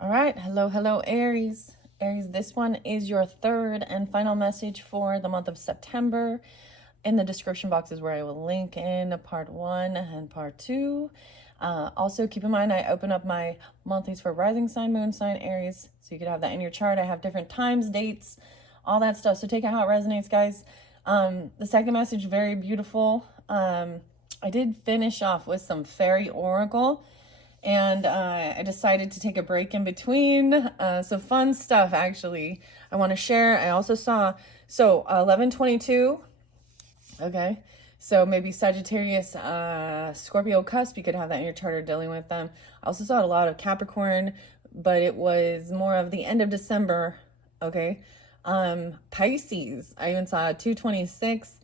All right, hello, Aries. Aries, this one is your third and final message for the month of September. In the description box is where I will link in part 1 and part 2. Also, keep in mind, I open up my monthlies for rising sign, moon sign, Aries, so you could have that in your chart. I have different times, dates, all that stuff. So take it how it resonates, guys. The second message, very beautiful. I did finish off with some fairy oracle. And I decided to take a break in between. So fun stuff, actually, I want to share. I also saw, 11/22. Okay. So maybe Sagittarius, Scorpio cusp, you could have that in your chart or dealing with them. I also saw a lot of Capricorn, but it was more of the end of December. Okay. Pisces, I even saw 2/26,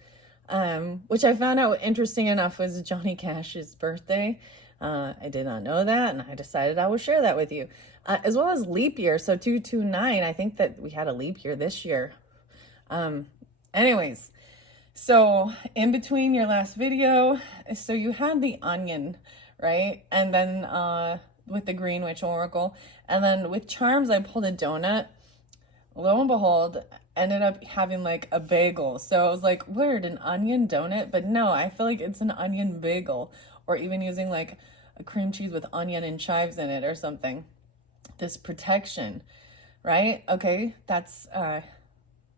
which I found out interesting enough was Johnny Cash's birthday. I did not know that, and I decided I would share that with you. As well as leap year, so 229. I think that we had a leap year this year. Anyways, so in between your last video, so you had the onion, right? And then with the Green Witch Oracle. And then with charms, I pulled a donut. Lo and behold, ended up having like a bagel. So I was like, weird, an onion donut? But no, I feel like it's an onion bagel, or even using like a cream cheese with onion and chives in it or something. This protection, right? Okay, that's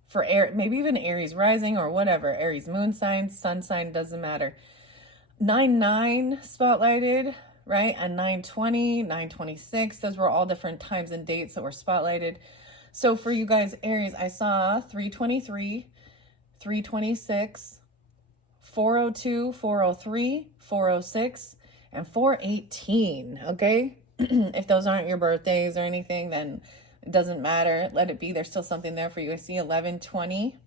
for air, maybe even Aries rising or whatever. Aries moon sign, sun sign, doesn't matter. 9/9 spotlighted, right? And 9/20, 9/26, those were all different times and dates that were spotlighted. So for you guys, Aries, I saw 3/23, 3/26, 4/02, 4/03, 4/06, and 4/18, okay? If those aren't your birthdays or anything, then it doesn't matter. Let it be. There's still something there for you. I see 11/20.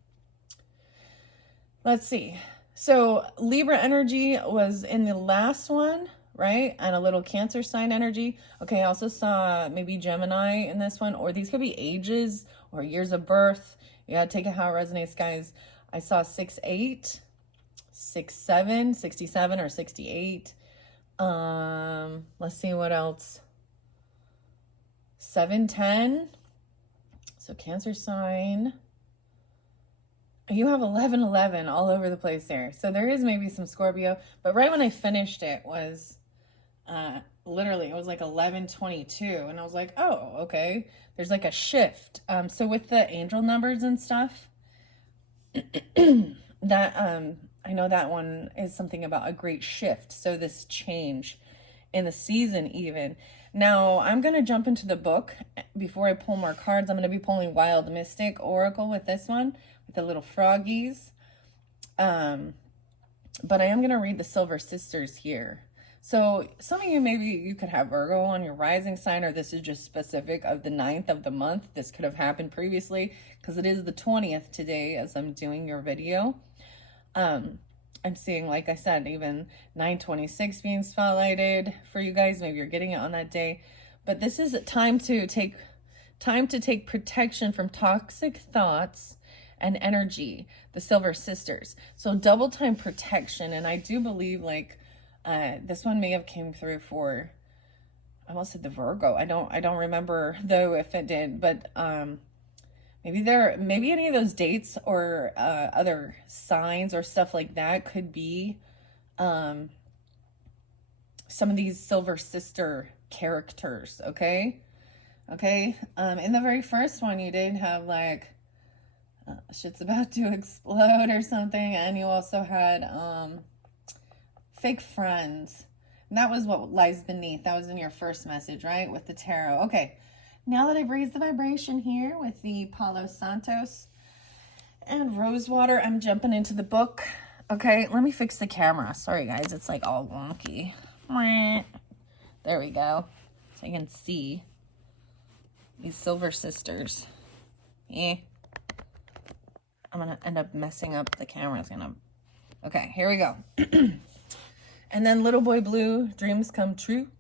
Let's see. So Libra energy was in the last one, right? And a little Cancer sign energy. Okay, I also saw maybe Gemini in this one, or these could be ages or years of birth. You gotta take it how it resonates, guys. I saw 6/8, 6/7, 67 or 68. Let's see what else. 7/10. So Cancer sign. You have 11/11 all over the place there. So there is maybe some Scorpio, but right when I finished it was literally, it was like 11/22, and I was like, oh, okay, there's like a shift. So with the angel numbers and stuff, that I know that one is something about a great shift. So this change in the season even. Now I'm going to jump into the book. Before I pull more cards, I'm going to be pulling Wild Mystic Oracle with this one, with the little froggies. But I am going to read the Silver Sisters here. So some of you, maybe you could have Virgo on your rising sign, or this is just specific of the 9th of the month. This could have happened previously because it is the 20th today as I'm doing your video. I'm seeing, like I said, even 9/26 being spotlighted for you guys. Maybe you're getting it on that day. But this is time to take protection from toxic thoughts and energy, the Silver Sisters. So double time protection. And I do believe like this one may have came through for, I almost said the Virgo. I don't remember though if it did, but maybe any of those dates or other signs or stuff like that could be some of these Silver Sister characters, okay? Okay, in the very first one, you did have like, shit's about to explode or something, and you also had fake friends. And that was what lies beneath. That was in your first message, right? With the tarot. Okay. Now that I've raised the vibration here with the Palo Santos and Rosewater, I'm jumping into the book. Okay, let me fix the camera. Sorry, guys. It's like all wonky. There we go. So you can see these Silver Sisters. I'm going to end up messing up the camera. Okay, here we go. And then Little Boy Blue, dreams come true.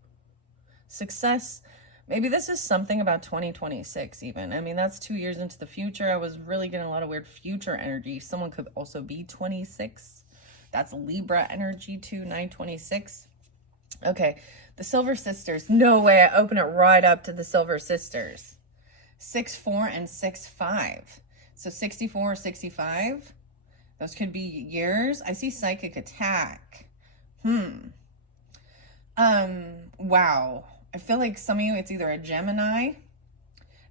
Success. Maybe this is something about 2026 even. I mean, that's 2 years into the future. I was really getting a lot of weird future energy. Someone could also be 26. That's Libra energy too, 9/26. Okay, The Silver Sisters. No way. I open it right up to the Silver Sisters. 6-4 and 6-5. So 64 or 65. Those could be years. I see psychic attack. Wow. I feel like some of you, it's either a Gemini.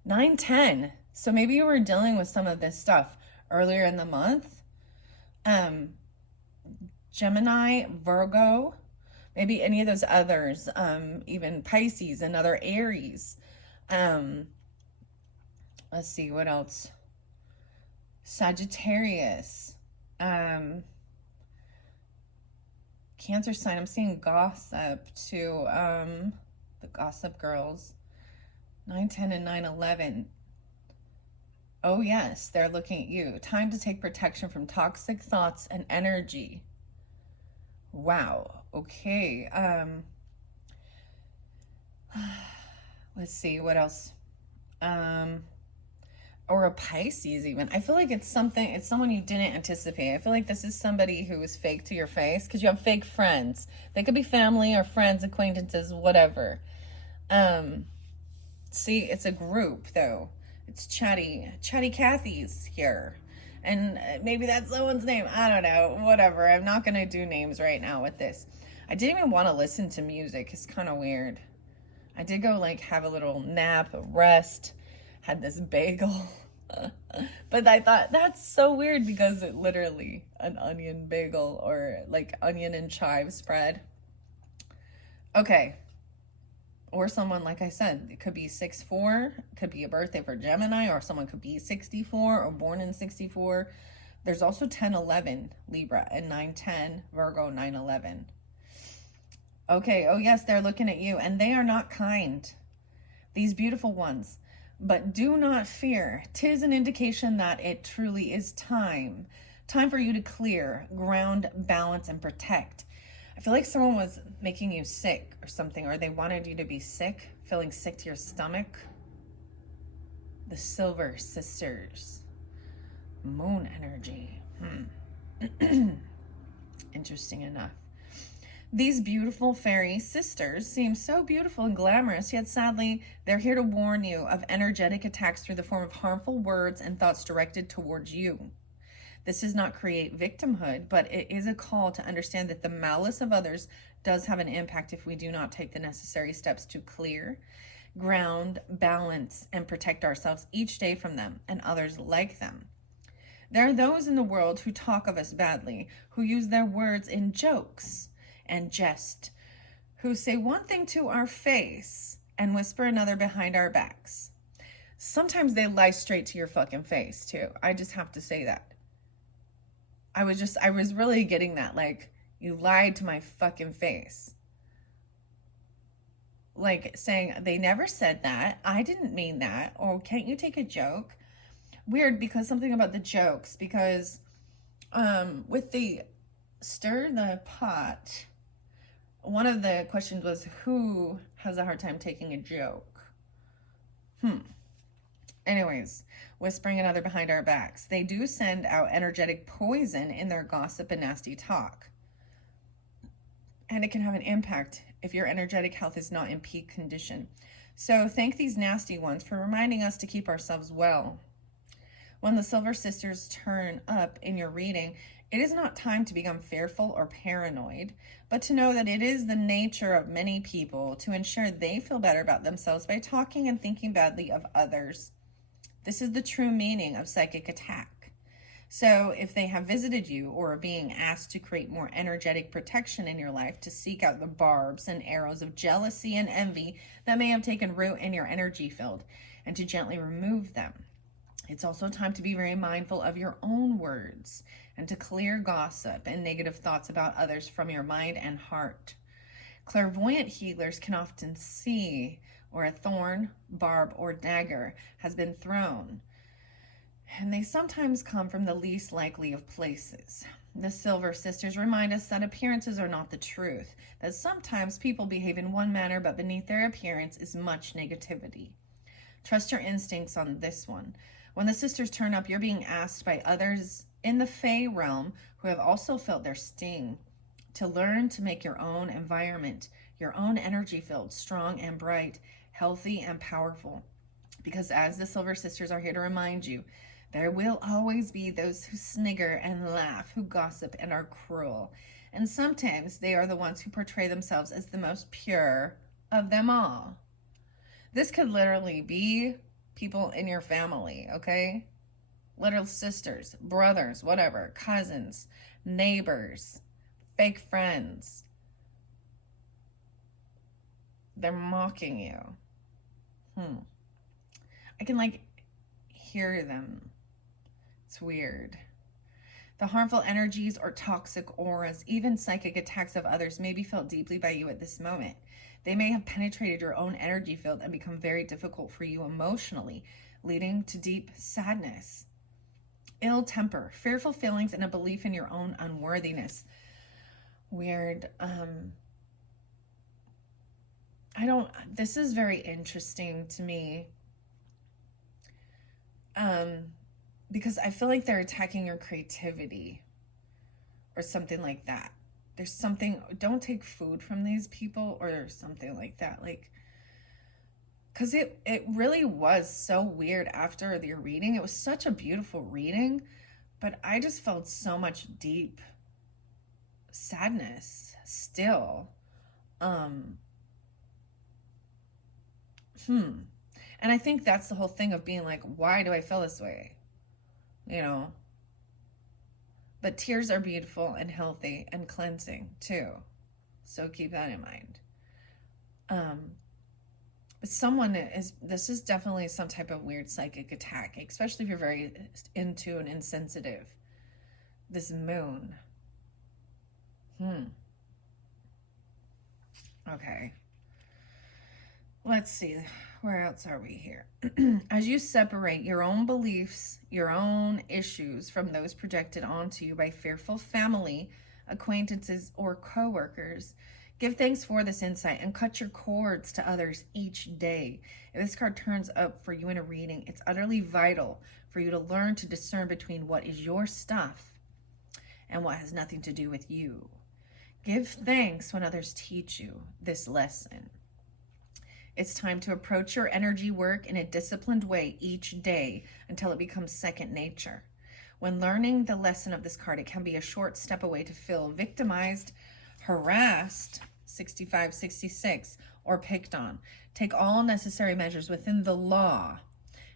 9-10. So maybe you were dealing with some of this stuff earlier in the month. Gemini, Virgo, maybe any of those others, even Pisces, another Aries. Let's see, what else? Sagittarius. Cancer sign. I'm seeing gossip too. The gossip girls. 9-10 and 9-11. Oh yes, they're looking at you. Time to take protection from toxic thoughts and energy. Wow. Okay. Let's see what else. Or a Pisces even. I feel like it's someone you didn't anticipate. I feel like this is somebody who is fake to your face because you have fake friends. They could be family or friends, acquaintances, whatever. See, it's a group though. It's chatty Cathy's here. And maybe that's someone's name. I don't know. Whatever. I'm not going to do names right now with this. I didn't even want to listen to music. It's kind of weird. I did go like have a little nap, a rest, had this bagel. But I thought that's so weird because it literally an onion bagel or like onion and chive spread. Okay. Or someone, like I said, it could be 6-4, could be a birthday for Gemini, or someone could be 64 or born in 64. There's also 10-11 Libra and 9-10 Virgo, 9-11. Okay, oh yes, they're looking at you and they are not kind. These beautiful ones. But do not fear. 'Tis an indication that it truly is time. Time for you to clear, ground, balance, and protect. I feel like someone was making you sick or something, or they wanted you to be sick, feeling sick to your stomach. The Silver Sisters. Moon energy. Interesting enough. These beautiful fairy sisters seem so beautiful and glamorous, yet sadly, they're here to warn you of energetic attacks through the form of harmful words and thoughts directed towards you. This does not create victimhood, but it is a call to understand that the malice of others does have an impact if we do not take the necessary steps to clear, ground, balance, and protect ourselves each day from them and others like them. There are those in the world who talk of us badly, who use their words in jokes and jest, who say one thing to our face and whisper another behind our backs. Sometimes they lie straight to your fucking face too. I just have to say that. I was really getting that, like, you lied to my fucking face. Like saying, they never said that, I didn't mean that, or can't you take a joke? Weird, because something about the jokes, because with the stir the pot, one of the questions was, who has a hard time taking a joke? Anyways, whispering another behind our backs. They do send out energetic poison in their gossip and nasty talk. And it can have an impact if your energetic health is not in peak condition. So thank these nasty ones for reminding us to keep ourselves well. When the Silver Sisters turn up in your reading, it is not time to become fearful or paranoid, but to know that it is the nature of many people to ensure they feel better about themselves by talking and thinking badly of others. This is the true meaning of psychic attack. So if they have visited you or are being asked to create more energetic protection in your life, to seek out the barbs and arrows of jealousy and envy that may have taken root in your energy field, and to gently remove them. It's also time to be very mindful of your own words and to clear gossip and negative thoughts about others from your mind and heart. Clairvoyant healers can often see where a thorn, barb, or dagger has been thrown, and they sometimes come from the least likely of places. The Silver Sisters remind us that appearances are not the truth, that sometimes people behave in one manner, but beneath their appearance is much negativity. Trust your instincts on this one. When the sisters turn up, you're being asked by others in the Fae realm who have also felt their sting to learn to make your own environment your own energy field, strong and bright, healthy and powerful. Because as the Silver Sisters are here to remind you, there will always be those who snigger and laugh, who gossip and are cruel. And sometimes they are the ones who portray themselves as the most pure of them all. This could literally be people in your family, okay? Little sisters, brothers, whatever, cousins, neighbors, fake friends. They're mocking you. I can like hear them. It's weird. The harmful energies or toxic auras, even psychic attacks of others, may be felt deeply by you at this moment. They may have penetrated your own energy field and become very difficult for you emotionally, leading to deep sadness, ill temper, fearful feelings, and a belief in your own unworthiness. Weird. This is very interesting to me. Because I feel like they're attacking your creativity or something like that. There's something, don't take food from these people or something like that. Like, because it really was so weird after your reading. It was such a beautiful reading, but I just felt so much deep sadness still. And I think that's the whole thing of being like, why do I feel this way? You know? But tears are beautiful and healthy and cleansing too. So keep that in mind. This is definitely some type of weird psychic attack, especially if you're very in tune and sensitive. This moon. Okay. Let's see. Where else are we here? As you separate your own beliefs, your own issues from those projected onto you by fearful family, acquaintances, or coworkers, give thanks for this insight and cut your cords to others each day. If this card turns up for you in a reading, it's utterly vital for you to learn to discern between what is your stuff and what has nothing to do with you. Give thanks when others teach you this lesson. It's time to approach your energy work in a disciplined way each day until it becomes second nature. When learning the lesson of this card, it can be a short step away to feel victimized, harassed, 65, 66, or picked on. Take all necessary measures within the law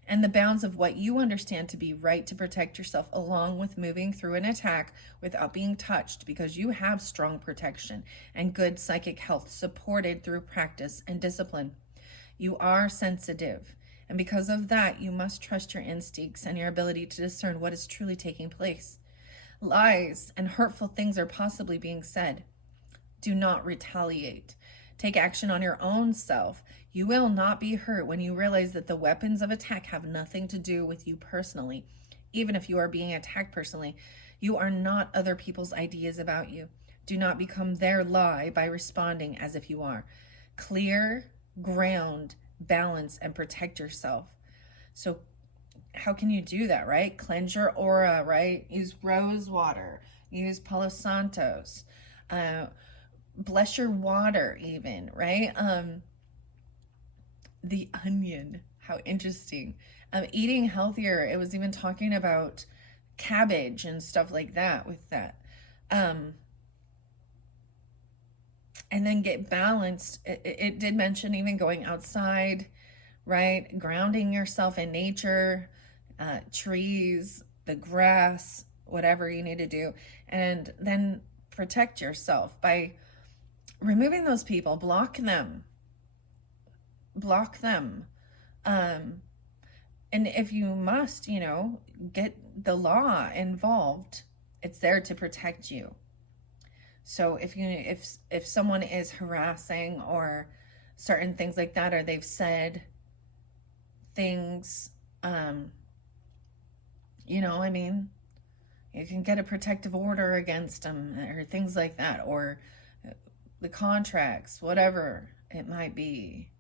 and the bounds of what you understand to be right to protect yourself, along with moving through an attack without being touched, because you have strong protection and good psychic health supported through practice and discipline. You are sensitive, and because of that, you must trust your instincts and your ability to discern what is truly taking place. Lies and hurtful things are possibly being said. Do not retaliate. Take action on your own self. You will not be hurt when you realize that the weapons of attack have nothing to do with you personally. Even if you are being attacked personally, you are not other people's ideas about you. Do not become their lie by responding as if you are. Clear, ground, balance, and protect yourself. So how can you do that, right? Cleanse your aura, right? Use rose water, use Palo Santos, bless your water even, right? The onion, how interesting. Eating healthier, it was even talking about cabbage and stuff like that with that. And then get balanced. It did mention even going outside, right? Grounding yourself in nature, trees, the grass, whatever you need to do. And then protect yourself by removing those people, block them. And if you must, get the law involved. It's there to protect you. So if someone is harassing or certain things like that, or they've said things, you can get a protective order against them or things like that, or the contracts, whatever it might be.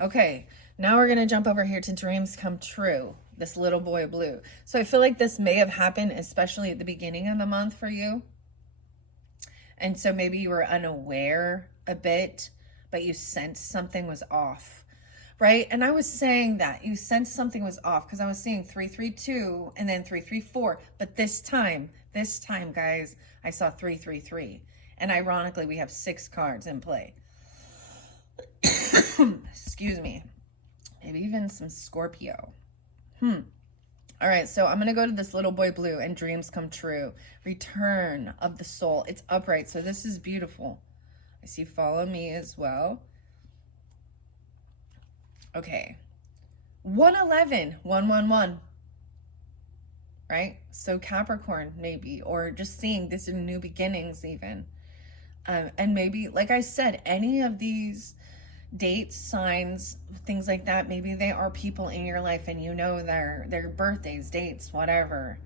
Okay, now we're going to jump over here to dreams come true. This little boy blue. So I feel like this may have happened, especially at the beginning of the month for you. And so maybe you were unaware a bit, but you sensed something was off, right? And I was saying that you sensed something was off because I was seeing 332 and then 334. But this time, guys, I saw 333. And ironically, we have 6 cards in play. Excuse me. Maybe even some Scorpio. All right, so I'm going to go to this little boy blue and dreams come true. Return of the soul. It's upright, so this is beautiful. I see follow me as well. Okay. 111, 111. Right? So Capricorn, maybe, or just seeing this in new beginnings even. And maybe, like I said, any of these dates, signs, things like that, maybe they are people in your life and you know their birthdays, dates, whatever.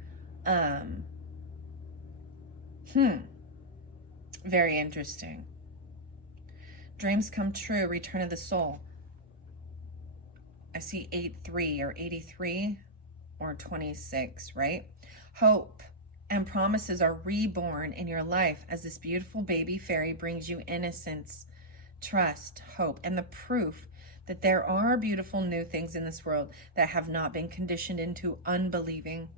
Very interesting. Dreams come true, return of the soul. I see 83 or 83 or 26, right? Hope and promises are reborn in your life as this beautiful baby fairy brings you innocence, trust, hope, and the proof that there are beautiful new things in this world that have not been conditioned into unbelieving.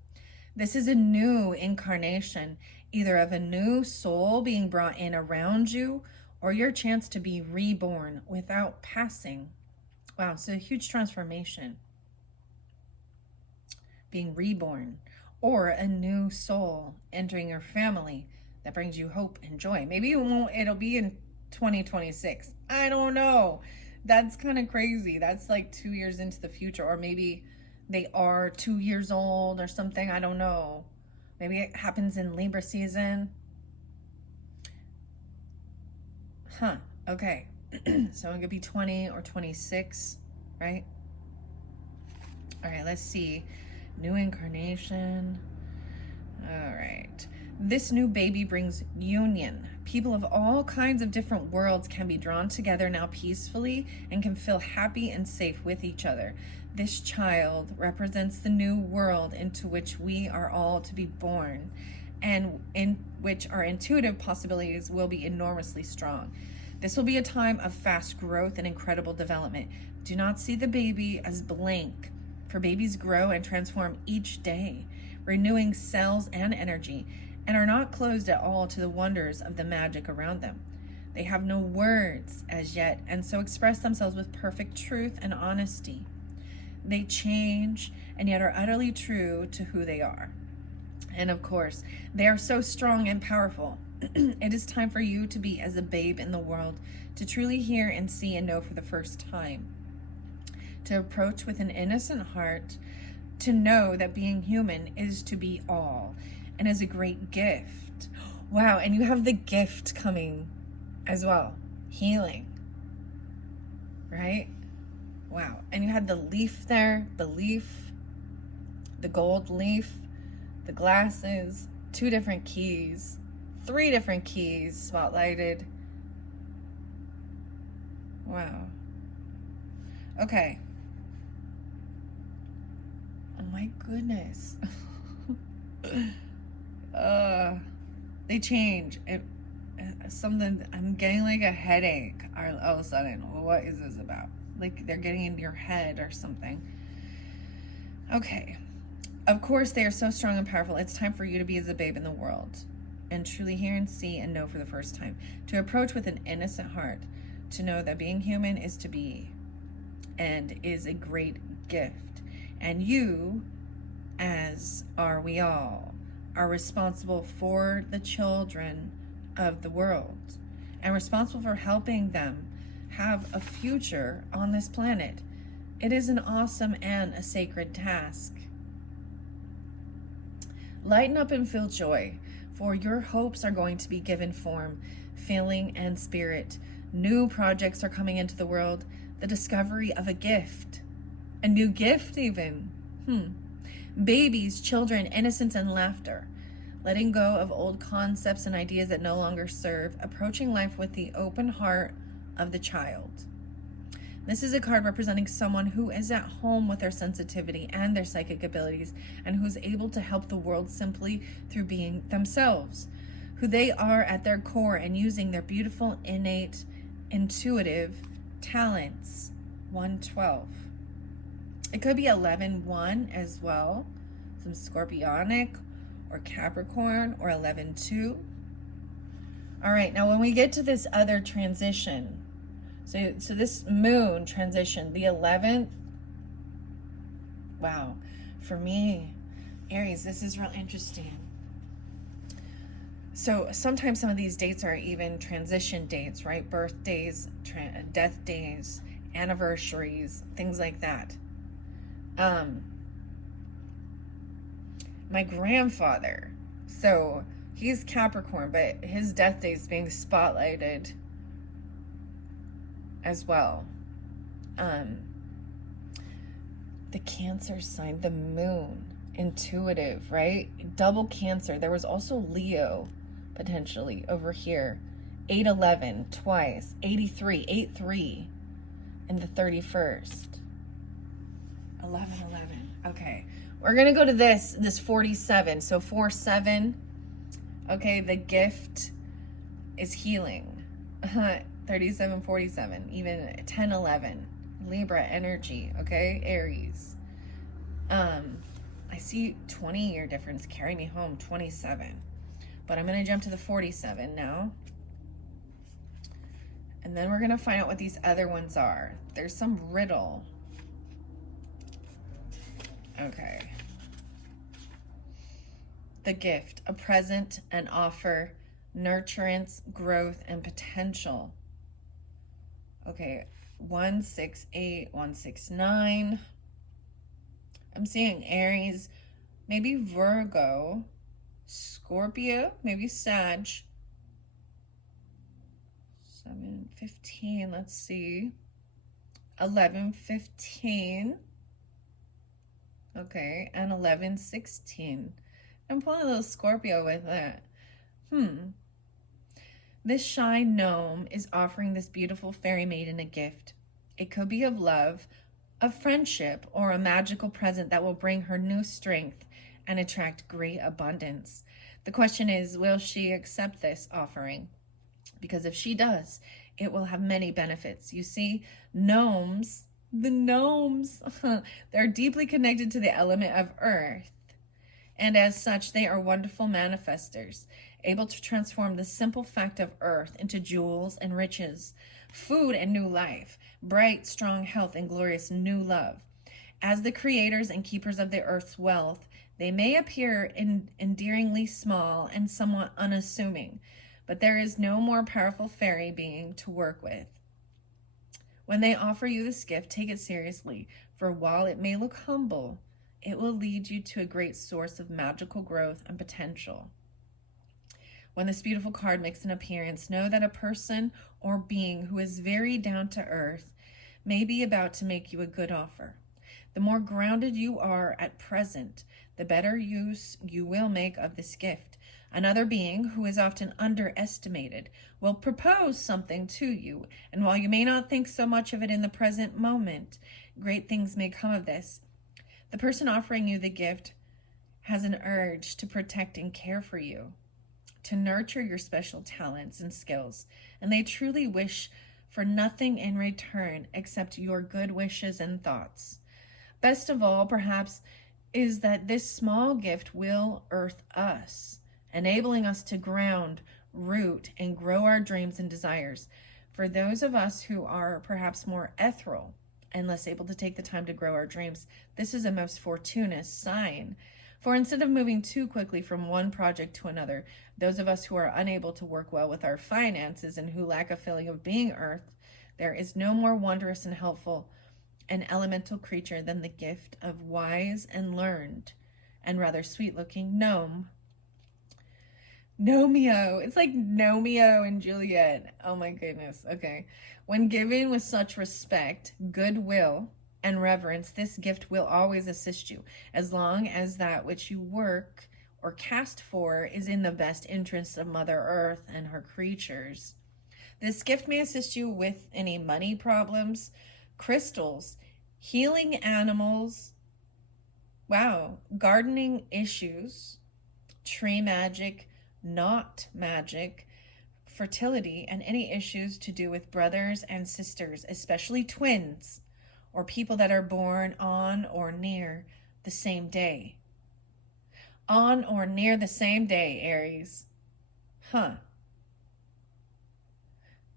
This is a new incarnation, either of a new soul being brought in around you or your chance to be reborn without passing. Wow, so a huge transformation. Being reborn, or a new soul entering your family that brings you hope and joy. Maybe it'll be in 2026. I don't know. That's kind of crazy. That's like 2 years into the future, or maybe they are 2 years old or something. I don't know. Maybe it happens in Libra season. Okay. So it could be 20 or 26, right? All right, let's see. New incarnation. All right. This new baby brings union. People of all kinds of different worlds can be drawn together now peacefully and can feel happy and safe with each other. This child represents the new world into which we are all to be born, and in which our intuitive possibilities will be enormously strong. This will be a time of fast growth and incredible development. Do not see the baby as blank, for babies grow and transform each day, renewing cells and energy, and are not closed at all to the wonders of the magic around them. They have no words as yet, and so express themselves with perfect truth and honesty. They change and yet are utterly true to who they are. And of course, they are so strong and powerful. It is time for you to be as a babe in the world, to truly hear and see and know for the first time. To approach with an innocent heart, to know that being human is to be all and is a great gift. Wow, and you have the gift coming as well. Healing. Right? Wow. And you had the leaf there, the leaf, the gold leaf, the glasses, 2 different keys, 3 different keys spotlighted. Wow. Okay. Oh my goodness. They change. Something, I'm getting like a headache all of a sudden. What is this about? Like they're getting into your head or something. Okay. Of course, they are so strong and powerful. It's time for you to be as a babe in the world and truly hear and see and know for the first time. To approach with an innocent heart. To know that being human is to be and is a great gift. And you, as are we all, are responsible for the children of the world and responsible for helping them have a future on this planet. It is an awesome and a sacred task. Lighten up and feel joy, for your hopes are going to be given form, feeling, and spirit. New projects are coming into the world, the discovery of a gift, a new gift even. Babies, children, innocence, and laughter. Letting go of old concepts and ideas that no longer serve, approaching life with the open heart of the child. This is a card representing someone who is at home with their sensitivity and their psychic abilities, and who's able to help the world simply through being themselves. who they are at their core and using their beautiful, innate, intuitive talents. 112. It could be 11-1 as well, some Scorpionic or Capricorn, or 11-2. All right, now when we get to this other transition, so this moon transition, the 11th, wow, for me, Aries, this is real interesting. So sometimes some of these dates are even transition dates, right? Birthdays, death days, anniversaries, things like that. My grandfather, so he's Capricorn, but his death day is being spotlighted as well. The Cancer sign, the moon, intuitive, right? Double Cancer. There was also Leo potentially over here. 8-11 twice, 83, 8-3, and the 31st. 11-11. Okay, we're gonna go to this 47. So 4-7. Okay, the gift is healing. 37-47, even 10-11. Libra energy. Okay, Aries. I see 20-year difference. Carry me home. 27. But I'm gonna jump to the 47 now. And then we're gonna find out what these other ones are. There's some riddle. Okay. The gift, a present, an offer, nurturance, growth, and potential. Okay, 168, 169. I'm seeing Aries, maybe Virgo, Scorpio, maybe Sag. 7-15, let's see. 11-15. Okay, and 11-16. I'm pulling a little Scorpio with that. This shy gnome is offering this beautiful fairy maiden a gift. It could be of love, of friendship, or a magical present that will bring her new strength and attract great abundance. The question is, will she accept this offering? Because if she does, it will have many benefits. You see, gnomes, the gnomes, they're deeply connected to the element of earth. And as such, they are wonderful manifestors, able to transform the simple fact of earth into jewels and riches, food and new life, bright, strong health, and glorious new love. As the creators and keepers of the earth's wealth, they may appear endearingly small and somewhat unassuming, but there is no more powerful fairy being to work with. When they offer you this gift, take it seriously, for while it may look humble, it will lead you to a great source of magical growth and potential. When this beautiful card makes an appearance, know that a person or being who is very down to earth may be about to make you a good offer. The more grounded you are at present, the better use you will make of this gift. Another being who is often underestimated will propose something to you, and while you may not think so much of it in the present moment, great things may come of this. The person offering you the gift has an urge to protect and care for you, to nurture your special talents and skills, and they truly wish for nothing in return except your good wishes and thoughts. Best of all, perhaps, is that this small gift will earth us, enabling us to ground, root, and grow our dreams and desires. For those of us who are perhaps more ethereal and less able to take the time to grow our dreams, this is a most fortuitous sign. For instead of moving too quickly from one project to another, those of us who are unable to work well with our finances and who lack a feeling of being earth, there is no more wondrous and helpful an elemental creature than the gift of wise and learned and rather sweet-looking gnome. Gnomeo. It's like Gnomeo and Juliet. Oh my goodness. Okay. When given with such respect, goodwill, and reverence, this gift will always assist you, as long as that which you work or cast for is in the best interest of Mother Earth and her creatures. This gift may assist you with any money problems, crystals, healing animals, gardening issues, tree magic, not magic, fertility, and any issues to do with brothers and sisters, especially twins, or people that are born on or near the same day. On or near the same day, Aries. Huh.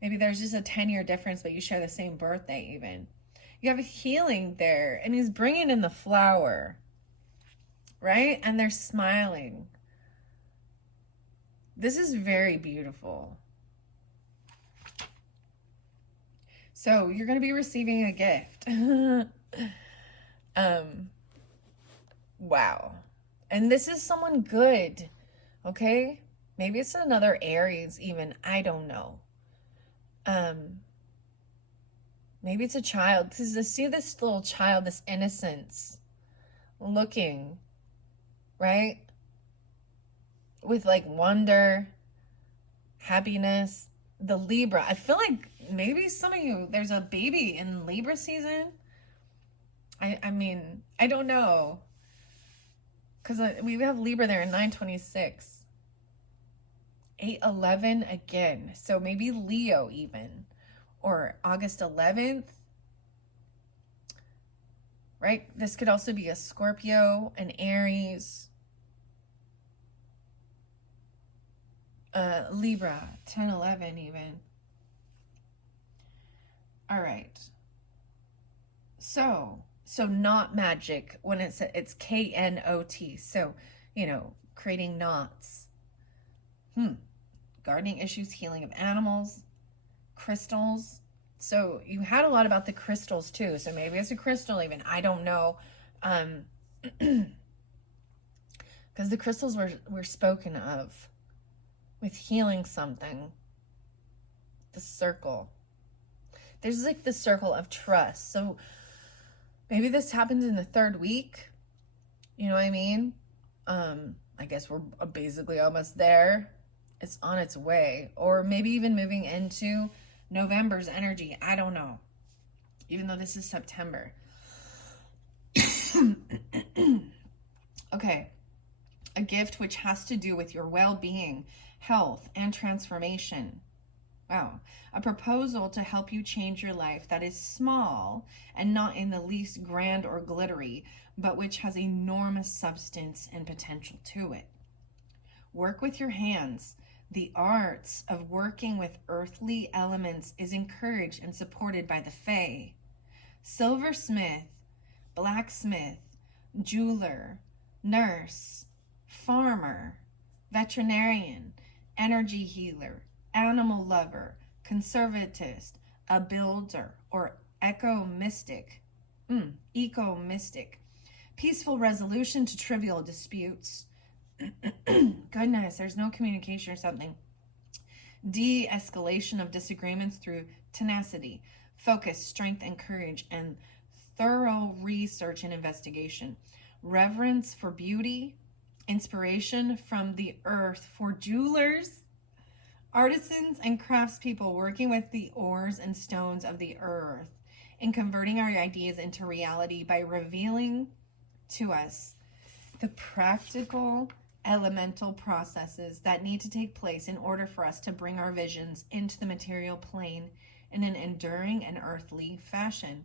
Maybe there's just a 10-year difference, but you share the same birthday even. You have a healing there, and he's bringing in the flower, right? And they're smiling. This is very beautiful. So you're going to be receiving a gift. Wow. And this is someone good, okay? Maybe it's another Aries even. I don't know. Maybe it's a child. Because to see this little child, this innocence, looking, right? With like wonder, happiness. The Libra. I feel like maybe some of you, there's a baby in Libra season. I mean, I don't know. Because we have Libra there in 926. 8/11 again. So maybe Leo even. Or August 11th. Right? This could also be a Scorpio, an Aries. Libra, 10/11 even. All right. So not magic when it's KNOT. So, creating knots. Gardening issues, healing of animals, crystals. So you had a lot about the crystals too. So maybe it's a crystal even. I don't know. Because the crystals were spoken of with healing something. The circle. There's like the circle of trust. So maybe this happens in the 3rd week. You know what I mean? I guess we're basically almost there. It's on its way. Or maybe even moving into November's energy. I don't know. Even though this is September. Okay. A gift which has to do with your well-being, health, and transformation. Wow. A proposal to help you change your life that is small and not in the least grand or glittery, but which has enormous substance and potential to it. Work with your hands. The arts of working with earthly elements is encouraged and supported by the Fae. Silversmith, blacksmith, jeweler, nurse, farmer, veterinarian, energy healer, animal lover, conservatist, a builder, or eco-mystic. Eco-mystic. Peaceful resolution to trivial disputes. Goodness, there's no communication or something. De-escalation of disagreements through tenacity, focus, strength, and courage, and thorough research and investigation. Reverence for beauty, inspiration from the earth for jewelers, artisans, and craftspeople working with the ores and stones of the earth in converting our ideas into reality by revealing to us the practical elemental processes that need to take place in order for us to bring our visions into the material plane in an enduring and earthly fashion.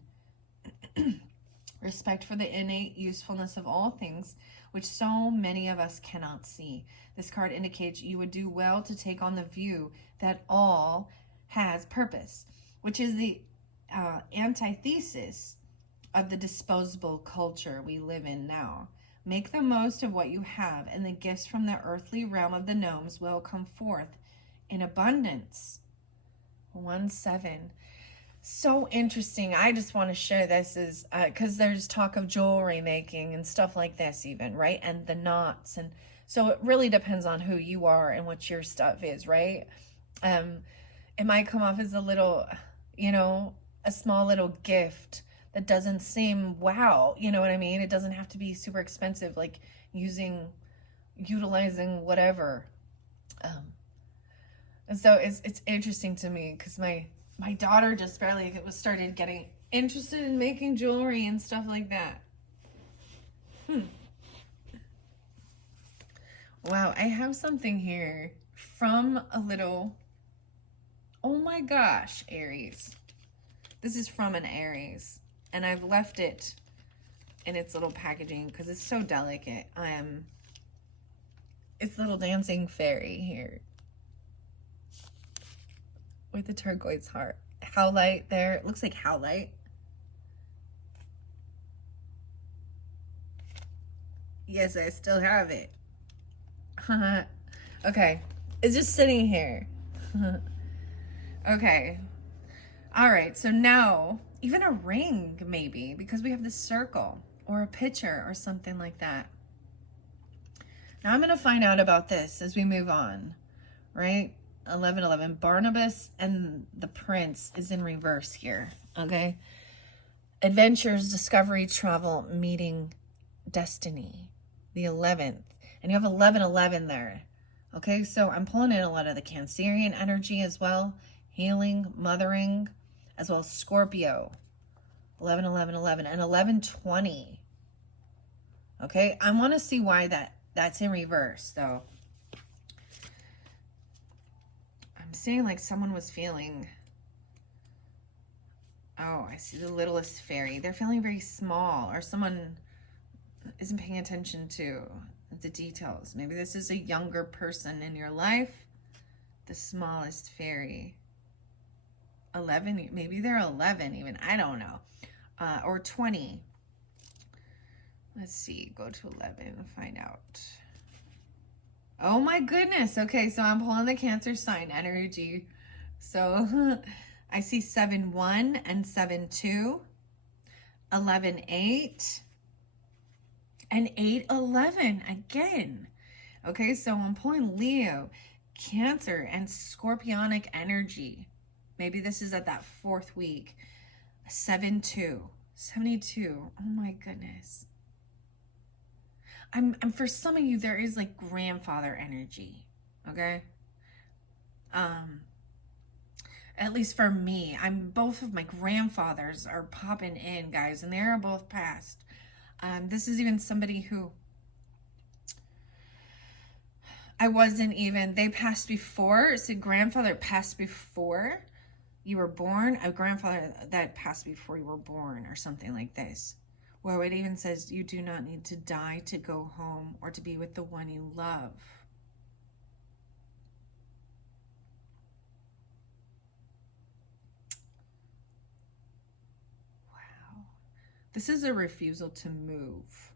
Respect for the innate usefulness of all things, which so many of us cannot see. This card indicates you would do well to take on the view that all has purpose, which is the antithesis of the disposable culture we live in now. Make the most of what you have, and the gifts from the earthly realm of the gnomes will come forth in abundance. 1/7. So interesting. I just want to share this is because there's talk of jewelry making and stuff like this even, right? And the knots. And so it really depends on who you are and what your stuff is, right? It might come off as a little, a small little gift that doesn't seem wow, you know what I mean? It doesn't have to be super expensive, like utilizing whatever. And so it's interesting to me because my daughter just barely started getting interested in making jewelry and stuff like that. Wow, I have something here from a little, oh my gosh, Aries. This is from an Aries, and I've left it in its little packaging because it's so delicate. It's little dancing fairy here with the turquoise heart. Howlite there. It looks like howlite. Yes, I still have it. Okay. It's just sitting here. Okay. All right. So now, even a ring, maybe, because we have this circle or a picture or something like that. Now I'm going to find out about this as we move on, right? 11:11. Barnabas and the prince is in reverse here. Okay. Adventures, discovery, travel, meeting, destiny. The 11th. And you have 11:11 there. Okay, so I'm pulling in a lot of the Cancerian energy as well. Healing, mothering, as well as Scorpio. 11:11:11 and 11:20. Okay, I want to see why that's in reverse though. I'm seeing like someone was feeling, oh, I see the littlest fairy. They're feeling very small, or someone isn't paying attention to the details. Maybe this is a younger person in your life. The smallest fairy. 11, maybe they're 11 even. I don't know. Or 20. Let's see. Go to 11. Find out. Oh my goodness. Okay, so I'm pulling the Cancer sign energy. So I see 7-1 and 7-2. 11-8. And 8-11 again. Okay, so I'm pulling Leo, Cancer, and Scorpionic energy. Maybe this is at that 4th week. 7-2. 72. Oh my goodness. I'm for some of you, there is like grandfather energy. Okay? At least for me, both of my grandfathers are popping in, guys, and they are both passed. This is even somebody who I wasn't even, they passed before. So grandfather passed before you were born, a grandfather that passed before you were born, or something like this. Where it even says you do not need to die to go home or to be with the one you love. Wow. This is a refusal to move,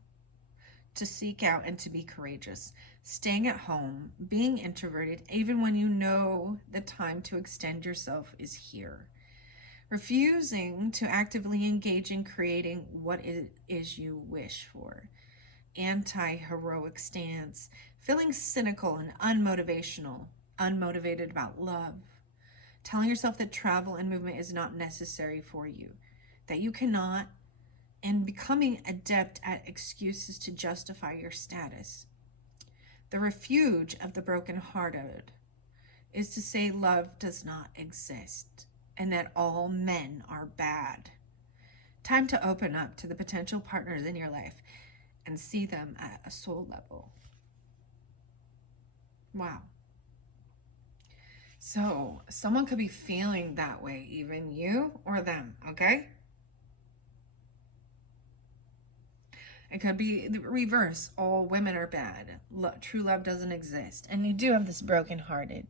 to seek out and to be courageous, staying at home, being introverted, even when you know the time to extend yourself is here. Refusing to actively engage in creating what it is you wish for. Anti-heroic stance, feeling cynical and unmotivated about love. Telling yourself that travel and movement is not necessary for you, that you cannot, and becoming adept at excuses to justify your status. The refuge of the brokenhearted is to say love does not exist and that all men are bad. Time to open up to the potential partners in your life and see them at a soul level. Wow. So someone could be feeling that way, even you or them, okay? It could be the reverse. All women are bad. True love doesn't exist. And you do have this brokenhearted,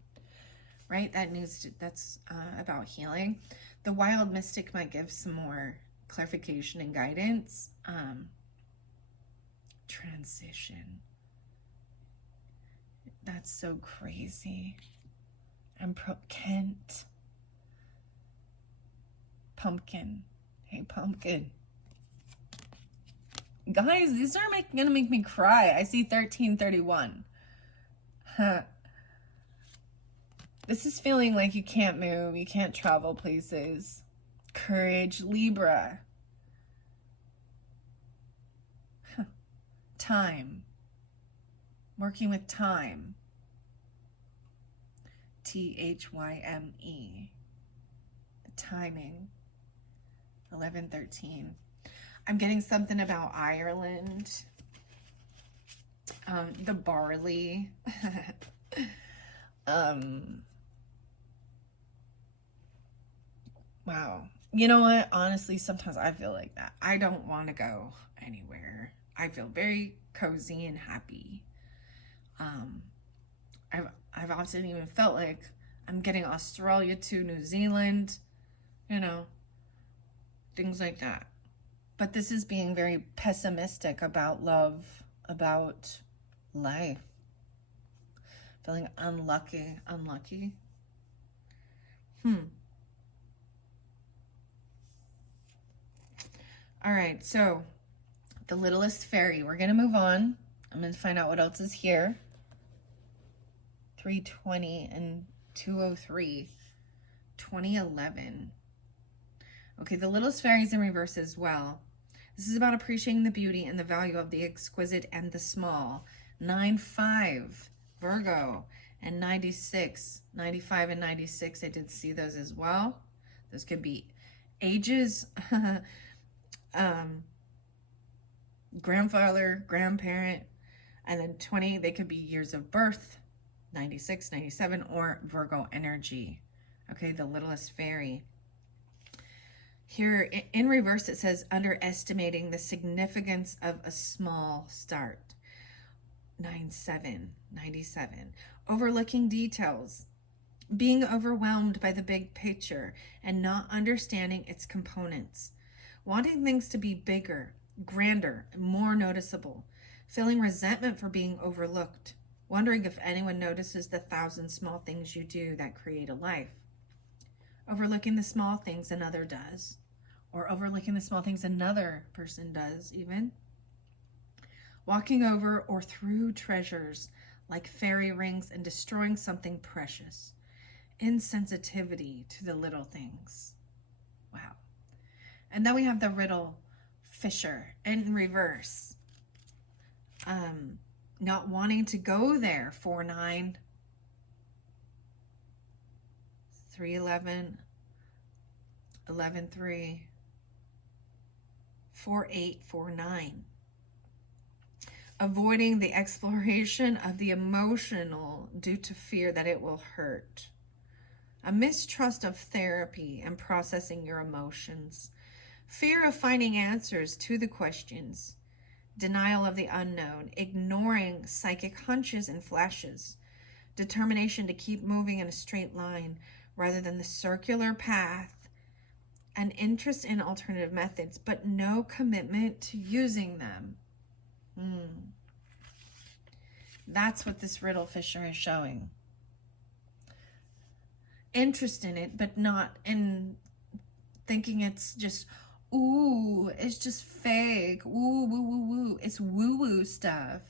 right? That's about healing. The wild mystic might give some more clarification and guidance. Transition. That's so crazy. And Kent. Pumpkin. Hey, pumpkin. Guys, these are gonna make me cry. I see 1331. Huh. This is feeling like you can't move, you can't travel places. Courage, Libra. Huh. Time. Working with time. THYME. The timing. 1113. I'm getting something about Ireland. The barley. Wow. You know what? Honestly, sometimes I feel like that. I don't want to go anywhere. I feel very cozy and happy. Um, I've often even felt like I'm getting Australia to New Zealand, you know, things like that. But this is being very pessimistic about love, about life. Feeling unlucky. All right, so the littlest fairy. We're going to move on. I'm going to find out what else is here. 320 and 203. 2011. Okay, the littlest fairy is in reverse as well. This is about appreciating the beauty and the value of the exquisite and the small. 9-5, Virgo, and 96. 95 and 96, I did see those as well. Those could be ages, grandfather, grandparent, and then 20, they could be years of birth, 96, 97, or Virgo energy. Okay, the littlest fairy. Here in reverse, it says underestimating the significance of a small start. 97, 97. Overlooking details. Being overwhelmed by the big picture and not understanding its components. Wanting things to be bigger, grander, and more noticeable. Feeling resentment for being overlooked. Wondering if anyone notices the 1,000 small things you do that create a life. Overlooking the small things another does, or overlooking the small things another person does even. Walking over or through treasures like fairy rings and destroying something precious. Insensitivity to the little things. Wow. And then we have the riddle Fisher in reverse. Not wanting to go there. 4-9. 3-11, 11-3, 4-8, 4-9. Avoiding the exploration of the emotional due to fear that it will hurt. A mistrust of therapy and processing your emotions. Fear of finding answers to the questions. Denial of the unknown. Ignoring psychic hunches and flashes. Determination to keep moving in a straight line rather than the circular path, an interest in alternative methods, but no commitment to using them. That's what this riddle Fisher is showing. Interest in it, but not in thinking it's just, ooh, it's just fake. Ooh, woo, woo, woo. It's woo-woo stuff.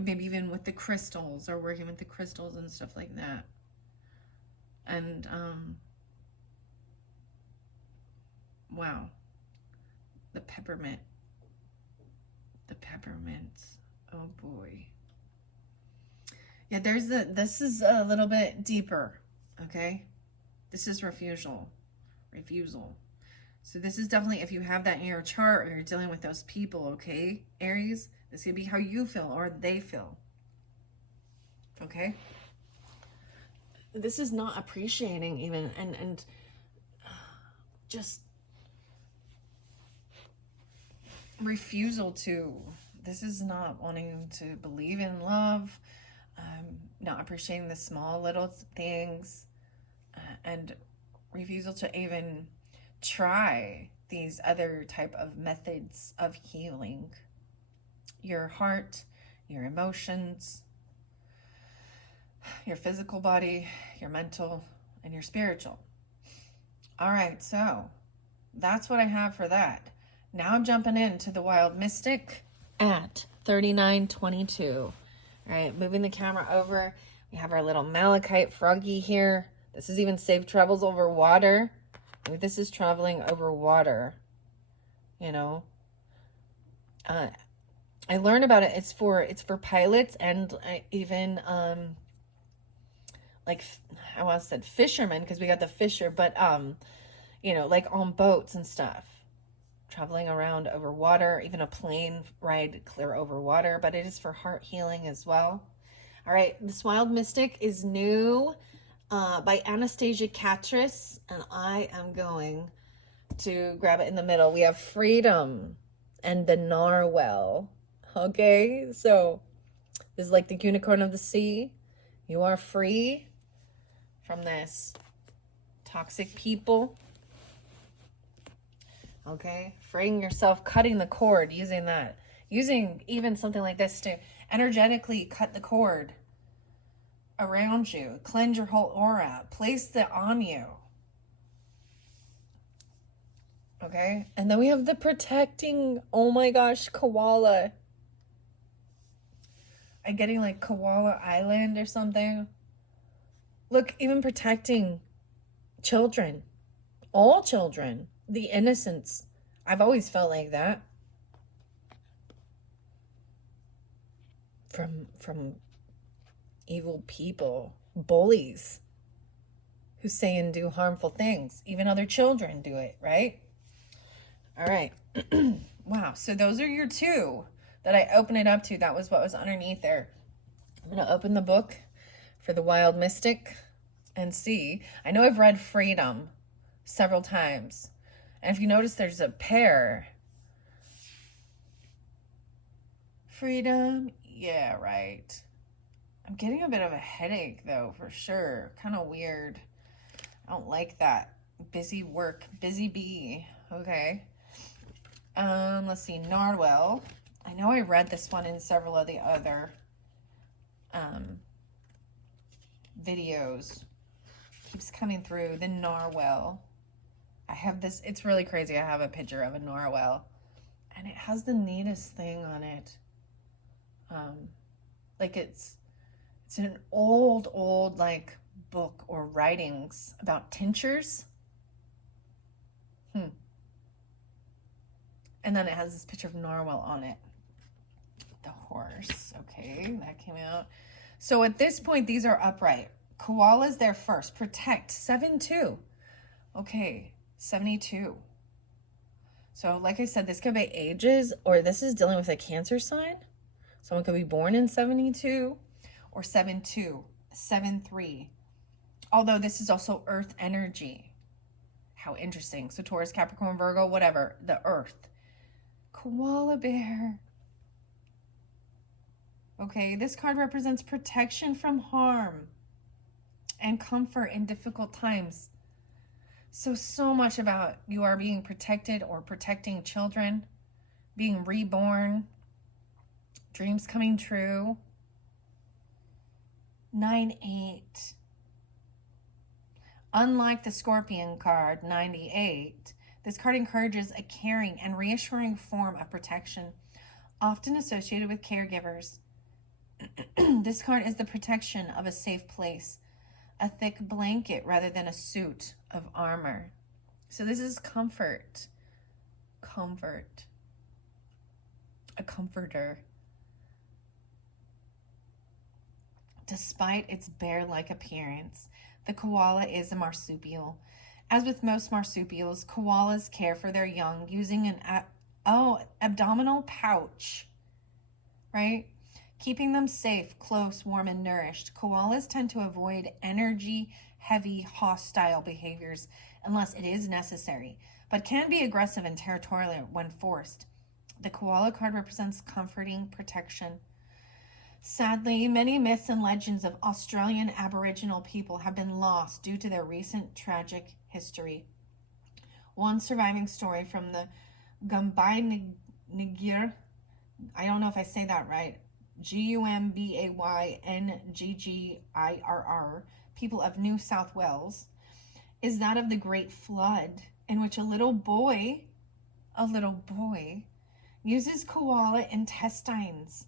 Maybe even with the crystals or working with the crystals and stuff like that. And wow, the peppermint, oh boy. Yeah, this is a little bit deeper. Okay, this is refusal. So this is definitely, if you have that in your chart or you're dealing with those people, okay, Aries, this could be how you feel or they feel. Okay? This is not appreciating even and just refusal to. This is not wanting to believe in love, not appreciating the small little things, and refusal to even try these other type of methods of healing your heart, your emotions, your physical body, your mental, and your spiritual. All right, so that's what I have for that. Now I'm jumping into the Wild Mystic at 3922. All right, moving the camera over. We have our little malachite froggy here. This is even safe travels over water. This is traveling over water, you know. I learned about it. It's for pilots and even like I once said fishermen because we got the fisher, but you know, like on boats and stuff. traveling around over water, even a plane ride clear over water, but it is for heart healing as well. All right, this Wild Mystic is new by Anastasia Catris, and I am going to grab it in the middle. We have Freedom and the Narwhal. Okay, so this is like the unicorn of the sea. You are free from this toxic people. Okay, freeing yourself, cutting the cord, using that. Using even something like this to energetically cut the cord around you. Cleanse your whole aura. Place that on you. Okay, and then we have the protecting, oh my gosh, koala. I'm getting like Koala Island or something. Look, even protecting children, all children, the innocence. I've always felt like that. From evil people, bullies who say and do harmful things. Even other children do it, right? All right. Wow. So those are your two that I open it up to. That was what was underneath there. I'm going to open the book for the Wild Mystic and see. I know I've read Freedom several times. And if you notice, there's a pair. Freedom. Yeah, right. I'm getting a bit of a headache, though, for sure. Kind of weird. I don't like that. Busy work. Busy bee. Okay. Let's see. Narwhal. I know I read this one in several of the other videos. Keeps coming through. The Narwhal. I have this. It's really crazy. I have a picture of a Narwhal. And it has the neatest thing on it. Like it's an old like book or writings about tinctures. And then it has this picture of Narwhal on it. The horse. Okay, that came out. So at this point, these are upright. Koala's there first. Protect. 7-2. Okay, 72. So like I said, this could be ages, or this is dealing with a Cancer sign. Someone could be born in 72 or 7-2, 7-3. Although this is also earth energy. How interesting. So Taurus, Capricorn, Virgo, whatever. The earth. Koala bear. Okay, this card represents protection from harm and comfort in difficult times. So much about you are being protected or protecting children, being reborn, dreams coming true. 9-8. Unlike the Scorpion card, 98, this card encourages a caring and reassuring form of protection, often associated with caregivers. This card is the protection of a safe place, a thick blanket rather than a suit of armor. So this is comfort. Comfort. A comforter. Despite its bear-like appearance, the koala is a marsupial. As with most marsupials, koalas care for their young using an abdominal pouch, right? Keeping them safe, close, warm, and nourished. Koalas tend to avoid energy-heavy, hostile behaviors unless it is necessary, but can be aggressive and territorial when forced. The koala card represents comforting protection. Sadly, many myths and legends of Australian Aboriginal people have been lost due to their recent tragic history. One surviving story from the Gumbaynggirr, I don't know if I say that right, Gumbayngggirr, people of New South Wales, is that of the Great Flood, in which a little boy uses koala intestines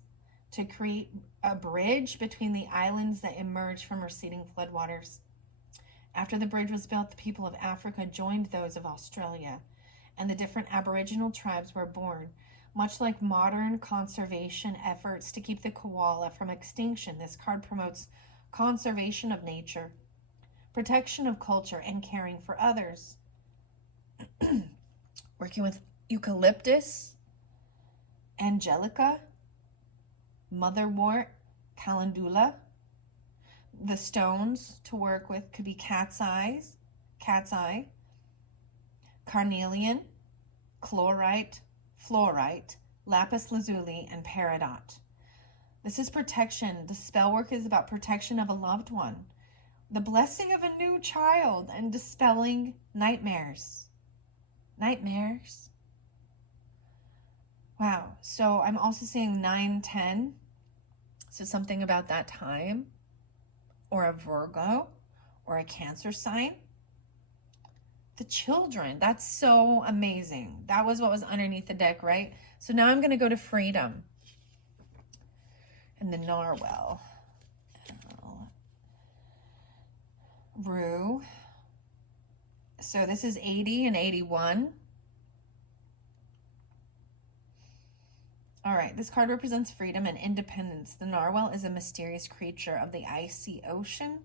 to create a bridge between the islands that emerged from receding floodwaters. After the bridge was built, the people of Africa joined those of Australia, and the different Aboriginal tribes were born. Much like modern conservation efforts to keep the koala from extinction, this card promotes conservation of nature, protection of culture, and caring for others. Working with eucalyptus, angelica, motherwort, calendula. The stones to work with could be cat's eye, carnelian, chlorite, fluorite, lapis lazuli, and peridot. This is protection. The spell work is about protection of a loved one, the blessing of a new child, and dispelling nightmares. Nightmares? Wow. So I'm also seeing 9-10. So something about that time, or a Virgo, or a Cancer sign. The children, that's so amazing. That was what was underneath the deck, right? So now I'm going to go to freedom. And the narwhal. Rue. So this is 80 and 81. All right, this card represents freedom and independence. The narwhal is a mysterious creature of the icy ocean.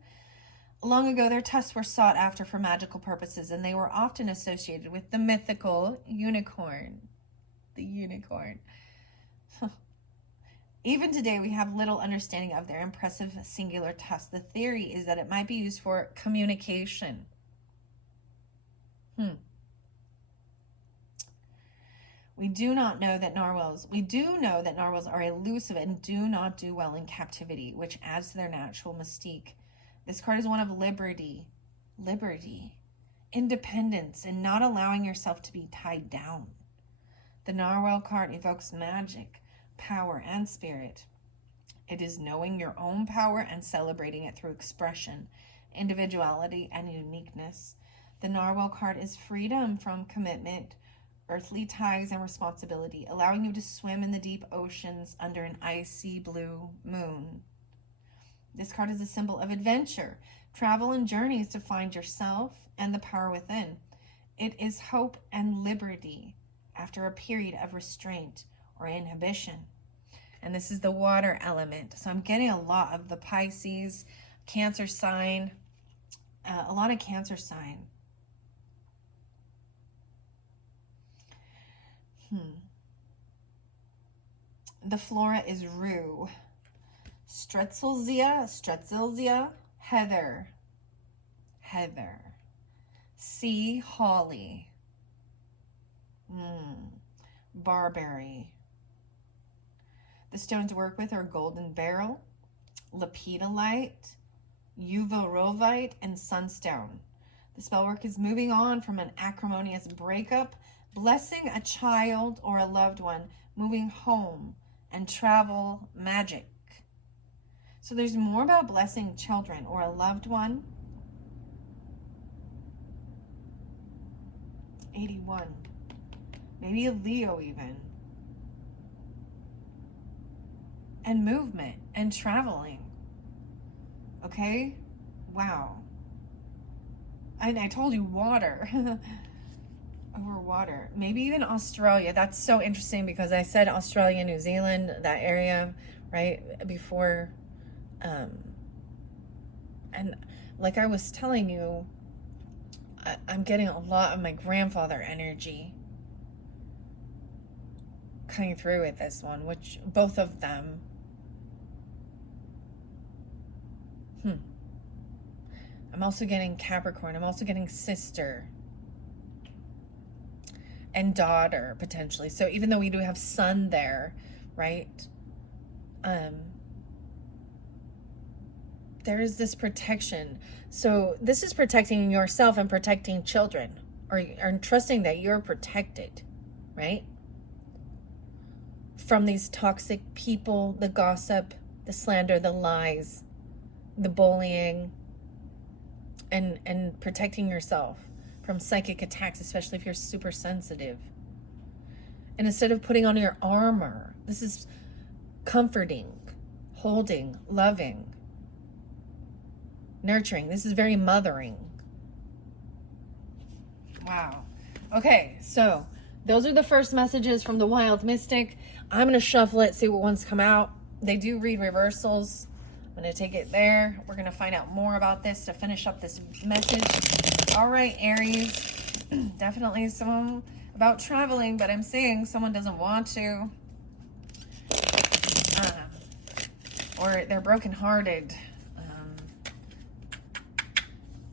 Long ago, their tusks were sought after for magical purposes, and they were often associated with the mythical unicorn. The unicorn. Even today, we have little understanding of their impressive singular tusks. The theory is that it might be used for communication. We do know that narwhals are elusive and do not do well in captivity, which adds to their natural mystique. This card is one of liberty, independence, and not allowing yourself to be tied down. The narwhal card evokes magic, power, and spirit. It is knowing your own power and celebrating it through expression, individuality, and uniqueness. The narwhal card is freedom from commitment, earthly ties, and responsibility, allowing you to swim in the deep oceans under an icy blue moon. This card is a symbol of adventure, travel, and journeys to find yourself and the power within. It is hope and liberty after a period of restraint or inhibition. And this is the water element. So I'm getting a lot of the Pisces, Cancer sign, a lot of Cancer sign. The flora is rue, streltzia, heather, sea holly, barberry. The stones to work with are golden beryl, lepidolite, uvarovite, and sunstone. The spellwork is moving on from an acrimonious breakup, blessing a child or a loved one, moving home, and travel magic. So there's more about blessing children or a loved one. 81. Maybe a Leo even. And movement and traveling. Okay? Wow. And I told you water. Over water. Maybe even Australia. That's so interesting because I said Australia, New Zealand, that area, right? Before. And like I was telling you, I'm getting a lot of my grandfather energy coming through with this one, which both of them. I'm also getting Capricorn. I'm also getting sister and daughter potentially. So even though we do have sun there, right? There is this protection. So this is protecting yourself and protecting children, or trusting that you're protected, right? From these toxic people, the gossip, the slander, the lies, the bullying, and protecting yourself from psychic attacks, especially if you're super sensitive. And instead of putting on your armor, this is comforting, holding, loving, nurturing. This is very mothering. Wow. Okay, so those are the first messages from the Wild Mystic. I'm going to shuffle it, see what ones come out. They do read reversals. I'm going to take it there. We're going to find out more about this to finish up this message. All right, Aries. Definitely some about traveling, but I'm saying someone doesn't want to. Or they're brokenhearted.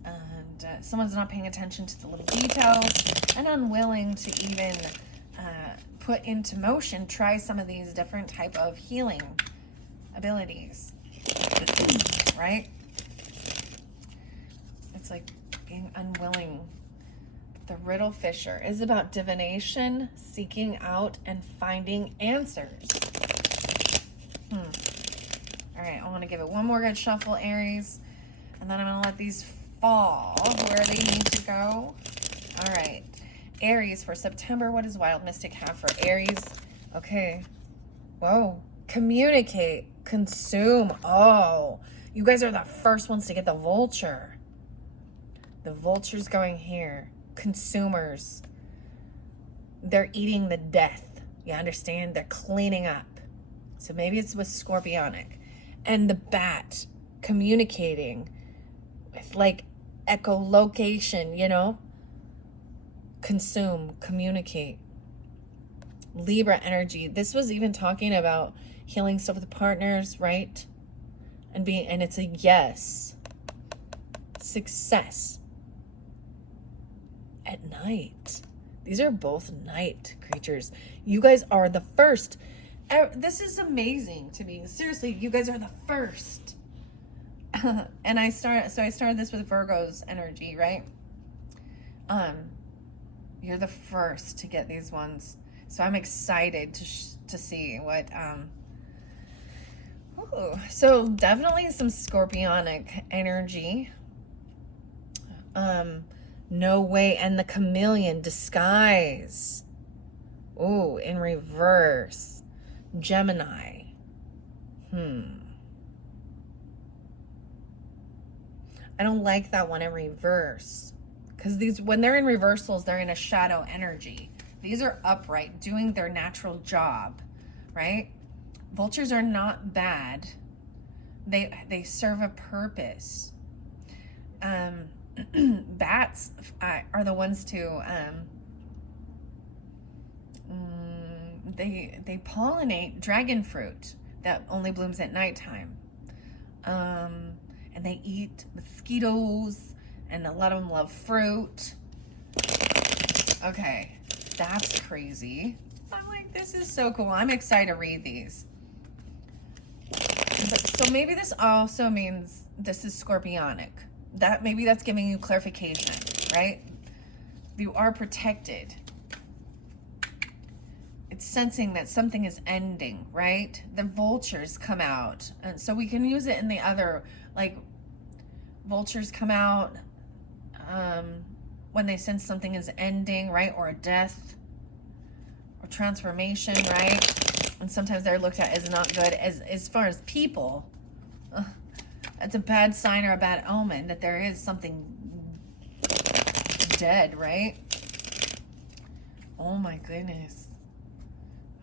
And someone's not paying attention to the little details and unwilling to even put into motion, try some of these different type of healing abilities. Right? It's like being unwilling. The riddle fisher is about divination, seeking out and finding answers. All right, I want to give it one more good shuffle, Aries, and then I'm going to let these fall where they need to go. All right, Aries for September. What does Wild Mystic have for Aries? Okay. Whoa. Communicate. Consume. Oh, you guys are the first ones to get the vulture. The vulture's going here. Consumers. They're eating the death. You understand? They're cleaning up. So maybe it's with Scorpionic. And the bat communicating with like echolocation, you know? Consume, communicate. Libra energy. This was even talking about healing stuff with partners, right? And it's a yes. Success. At night. These are both night creatures. You guys are the first. This is amazing to me. Seriously, you guys are the first. And I started this with Virgo's energy, right? You're the first to get these ones. So I'm excited to see what so definitely some Scorpionic energy. No way. And the chameleon disguise. Ooh, in reverse. Gemini. I don't like that one in reverse. Because when they're in reversals, they're in a shadow energy. These are upright, doing their natural job, right? Vultures are not bad. They serve a purpose. Bats are the ones to they pollinate dragon fruit that only blooms at nighttime, and they eat mosquitoes, and a lot of them love fruit. Okay, that's crazy. I'm like, this is so cool. I'm excited to read these. So maybe this also means this is Scorpionic. Maybe that's giving you clarification, right? You are protected. It's sensing that something is ending, right? The vultures come out. And so we can use it in the other, like vultures come out when they sense something is ending, right? Or a death or transformation, right? And sometimes they're looked at as not good as far as people. It's a bad sign or a bad omen that there is something dead, right? Oh my goodness.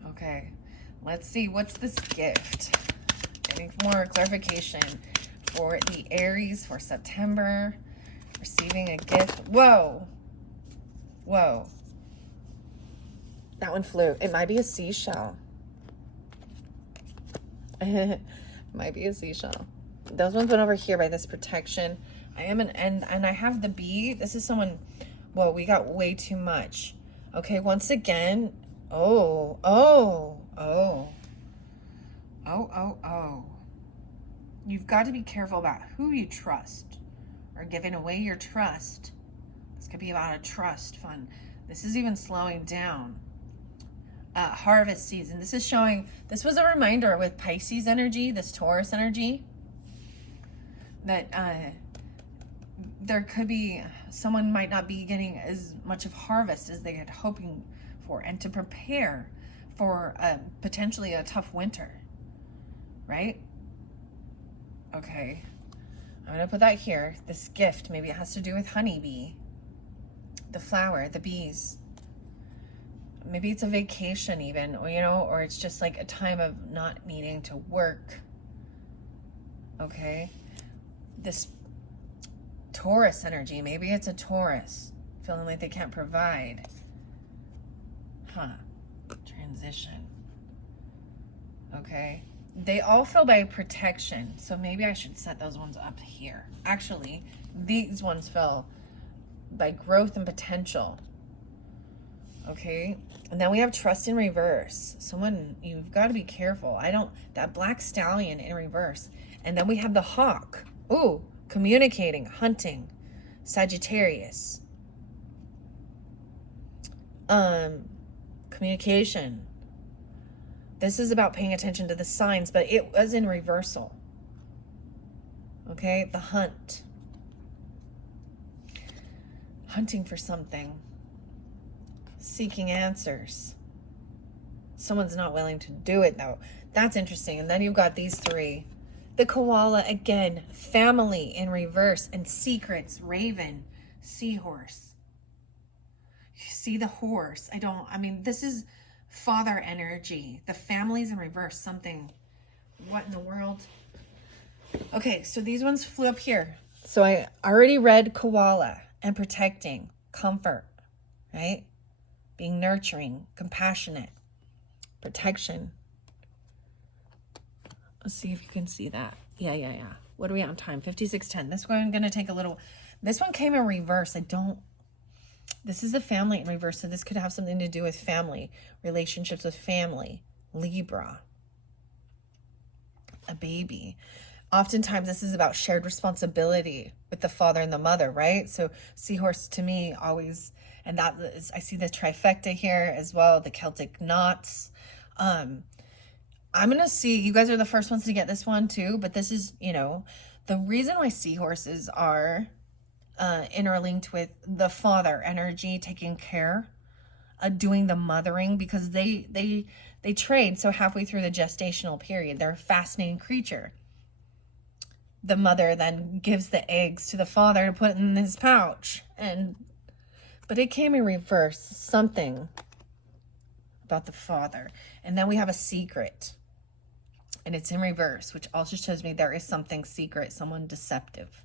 Okay, let's see. What's this gift? Getting more clarification for the Aries for September. Receiving a gift. Whoa. Whoa. That one flew. It might be a seashell. It might be a seashell. Those ones went over here by this protection. I am and I have the bee. This is someone. Whoa, we got way too much. Okay, once again. Oh. You've got to be careful about who you trust or giving away your trust. This could be about a trust fund. This is even slowing down. Harvest season. This is showing, this was a reminder with Pisces energy, this Taurus energy, that there could be, someone might not be getting as much of harvest as they had hoping for, and to prepare for potentially a tough winter, right? Okay, I'm gonna put that here. This gift, maybe it has to do with honeybee, the flower, the bees. Maybe it's a vacation even, or, you know, or it's just like a time of not needing to work. Okay, this Taurus energy, maybe it's a Taurus feeling like they can't provide. Huh. Transition. Okay. They all feel by protection. So maybe I should set those ones up here. Actually, these ones fell by growth and potential. Okay. And then we have trust in reverse. Someone, you've got to be careful. That black stallion in reverse. And then we have the hawk. Ooh, communicating, hunting, Sagittarius. Communication. This is about paying attention to the signs, but it was in reversal. Okay, the hunt. Hunting for something. Seeking answers. Someone's not willing to do it though. That's interesting. And then you've got these three. The koala again, family in reverse, and secrets, raven, seahorse. You see the horse. This is father energy. The family's in reverse, something. What in the world? Okay, so these ones flew up here. So I already read koala and protecting, comfort, right? Being nurturing, compassionate, protection. Let's see if you can see that. Yeah. What are we on time? 56:10. This one I'm going to take a little. This one came in reverse. This is the family in reverse. So this could have something to do with family, relationships with family, Libra, a baby. Oftentimes this is about shared responsibility with the father and the mother, right? So seahorse to me always, and that is, I see the trifecta here as well, the Celtic knots. I'm going to see, you guys are the first ones to get this one too, but this is, the reason why seahorses are interlinked with the father energy, taking care, doing the mothering, because they trade. So halfway through the gestational period, they're a fascinating creature. The mother then gives the eggs to the father to put in his pouch. But it came in reverse, something about the father. And then we have a secret. And it's in reverse, which also shows me there is something secret, someone deceptive.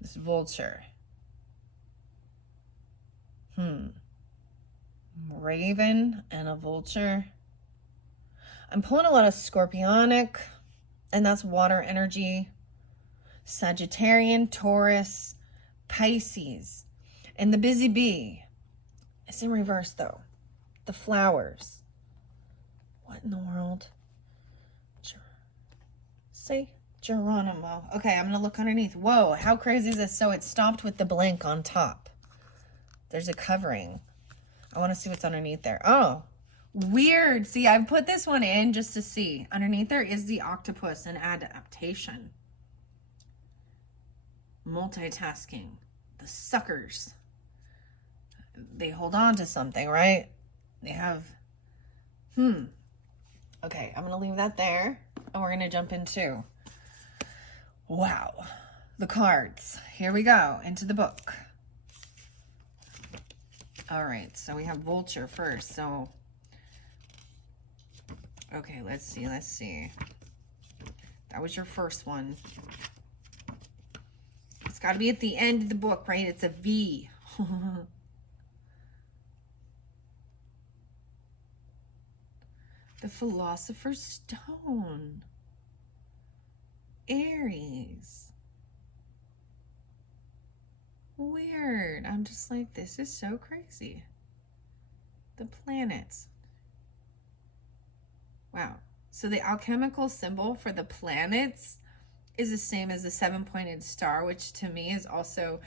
This vulture. Raven and a vulture. I'm pulling a lot of scorpionic, and that's water energy. Sagittarian, Taurus, Pisces. And the busy bee. It's in reverse though. The flowers. What in the world? Say Geronimo. Okay, I'm gonna look underneath. Whoa, how crazy is this? So it stopped with the blank on top. There's a covering. I want to see what's underneath there. Oh, weird. See, I've put this one in just to see. Underneath there is the octopus and adaptation. Multitasking. The suckers. They hold on to something, right? They have, Okay, I'm going to leave that there. And we're going to jump into, wow, the cards. Here we go, into the book. All right, so we have vulture first. So, okay, let's see. That was your first one. It's got to be at the end of the book, right? It's a V. The Philosopher's Stone. Aries. Weird. I'm just like, this is so crazy. The planets. Wow. So the alchemical symbol for the planets is the same as the 7-pointed star, which to me is also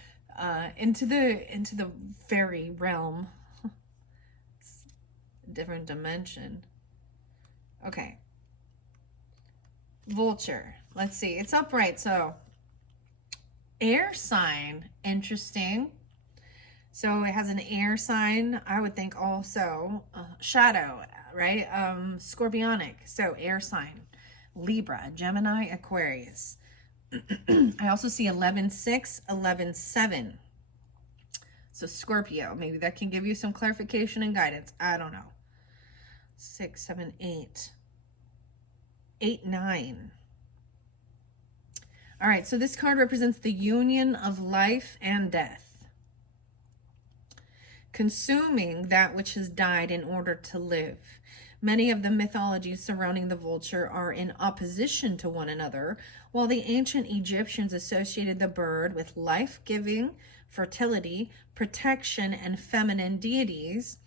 into the fairy realm. It's a different dimension. Okay. Vulture. Let's see. It's upright, so air sign. Interesting. So it has an air sign. I would think also shadow, right? Scorpionic. So air sign. Libra, Gemini, Aquarius. I also see 11-6, 11-7. So Scorpio. Maybe that can give you some clarification and guidance. I don't know. 6, 7, 8. 8, 9. All right, so this card represents the union of life and death. consuming that which has died in order to live. Many of the mythologies surrounding the vulture are in opposition to one another, while the ancient Egyptians associated the bird with life-giving, fertility, protection, and feminine deities.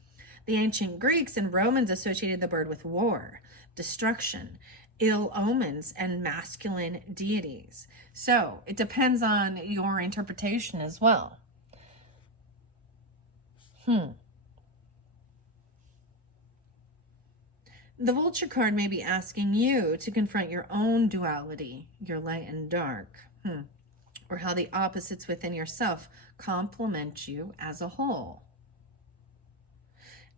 The ancient Greeks and Romans associated the bird with war, destruction, ill omens, and masculine deities. So it depends on your interpretation as well. The vulture card may be asking you to confront your own duality, your light and dark, or how the opposites within yourself complement you as a whole.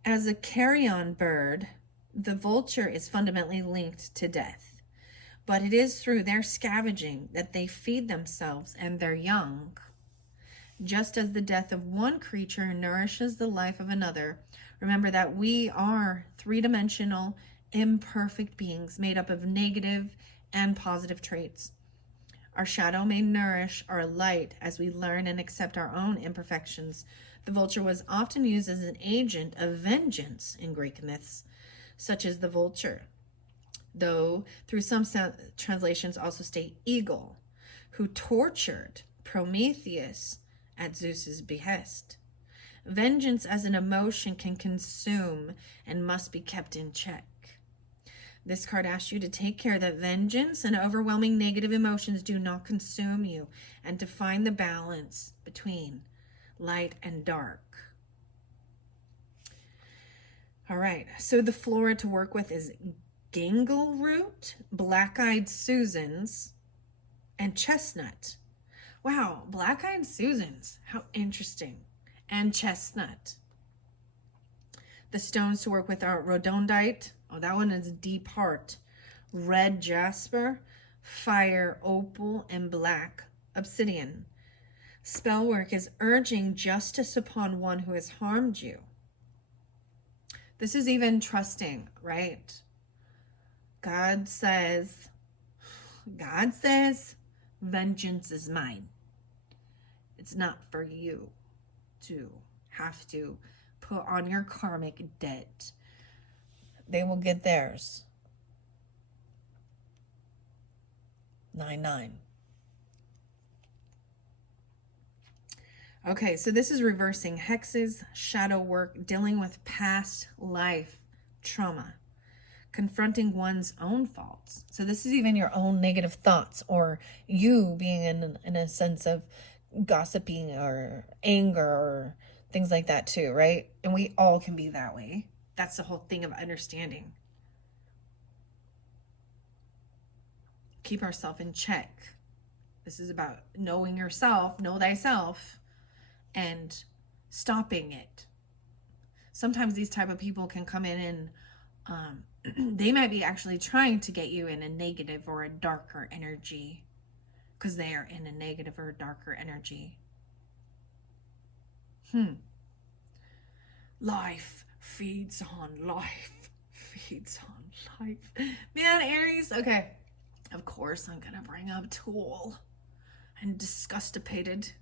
As a carrion bird, the vulture is fundamentally linked to death, but it is through their scavenging that they feed themselves and their young. Just as the death of one creature nourishes the life of another, remember that we are three-dimensional, imperfect beings made up of negative and positive traits. Our shadow may nourish our light as we learn and accept our own imperfections. The vulture was often used as an agent of vengeance in Greek myths, such as the vulture, though through some translations also state eagle, who tortured Prometheus at Zeus's behest. Vengeance as an emotion can consume and must be kept in check. This card asks you to take care that vengeance and overwhelming negative emotions do not consume you, and to find the balance between light and dark. All right, so the flora to work with is gangle root, black-eyed Susans, and chestnut. Wow, black-eyed Susans, how interesting. And chestnut. The stones to work with are rhodonite. Oh, that one is deep heart. Red jasper, fire opal, and black obsidian. Spell work is urging justice upon one who has harmed you. This is even trusting, right? God says, vengeance is mine. It's not for you to have to put on your karmic debt. They will get theirs. 9-9. Okay, so this is reversing hexes, shadow work, dealing with past life trauma, confronting one's own faults. So this is even your own negative thoughts, or you being in a sense of gossiping or anger or things like that too, right? And we all can be that way. That's the whole thing of understanding. Keep ourselves in check. This is about knowing yourself, know thyself, and stopping it. Sometimes these type of people can come in and they might be actually trying to get you in a negative or a darker energy, because they are in a negative or darker energy. Life feeds on life. Feeds on life. Man, Aries. Okay. Of course, I'm going to bring up Tool and Disgustipated.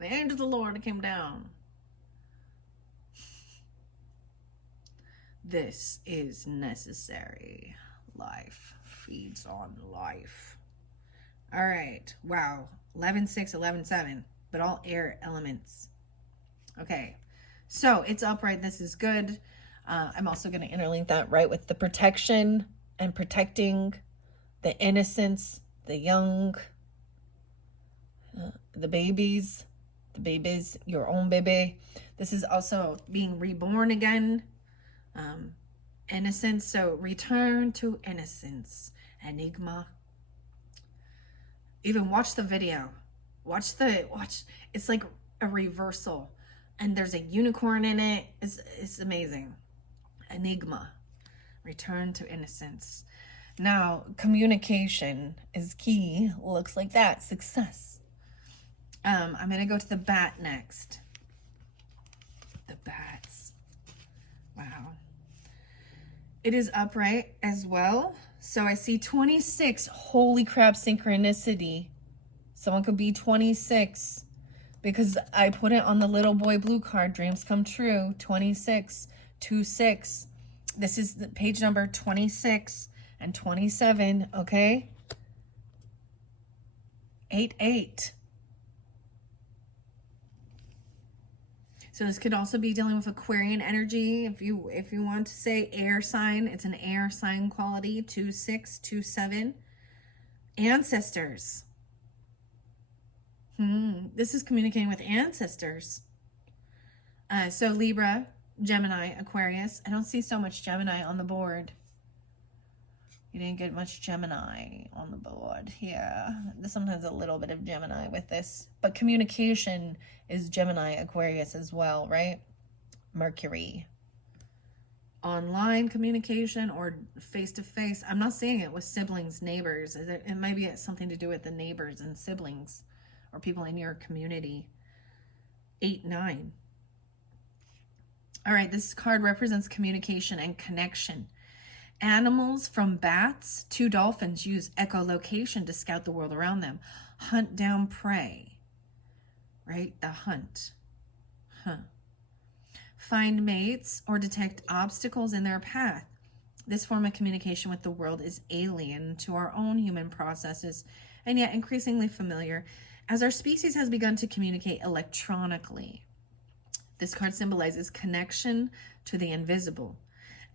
The angel of the Lord came down. This is necessary. Life feeds on life. All right. Wow. 11-6, 11-7, but all air elements. Okay. So it's upright. This is good. I'm also going to interlink that right with the protection and protecting the innocence, the young, the babies, your own baby. This is also being reborn again. Innocence. So return to innocence. Enigma. Even watch the video. Watch. It's like a reversal. And there's a unicorn in it. It's amazing. Enigma. Return to innocence. Now, communication is key. Looks like that. Success. I'm going to go to the bat next. The bats. Wow. It is upright as well. So I see 26. Holy crap, synchronicity. Someone could be 26. because I put it on the little boy blue card, dreams come true, 2626. This is the page number 26 and 27, okay? 88. So this could also be dealing with Aquarian energy. If you want to say air sign, it's an air sign quality, 2627. Ancestors. This is communicating with ancestors. So Libra, Gemini, Aquarius. I don't see so much Gemini on the board. You didn't get much Gemini on the board here. There's sometimes a little bit of Gemini with this. But communication is Gemini, Aquarius as well, right? Mercury. Online communication or face-to-face. I'm not seeing it with siblings, neighbors. It might be something to do with the neighbors and siblings or people in your community. 8, 9. All right, this card represents communication and connection. Animals from bats to dolphins use echolocation to scout the world around them. Hunt down prey, right? The hunt. Find mates or detect obstacles in their path. This form of communication with the world is alien to our own human processes and yet increasingly familiar as our species has begun to communicate electronically. This card symbolizes connection to the invisible,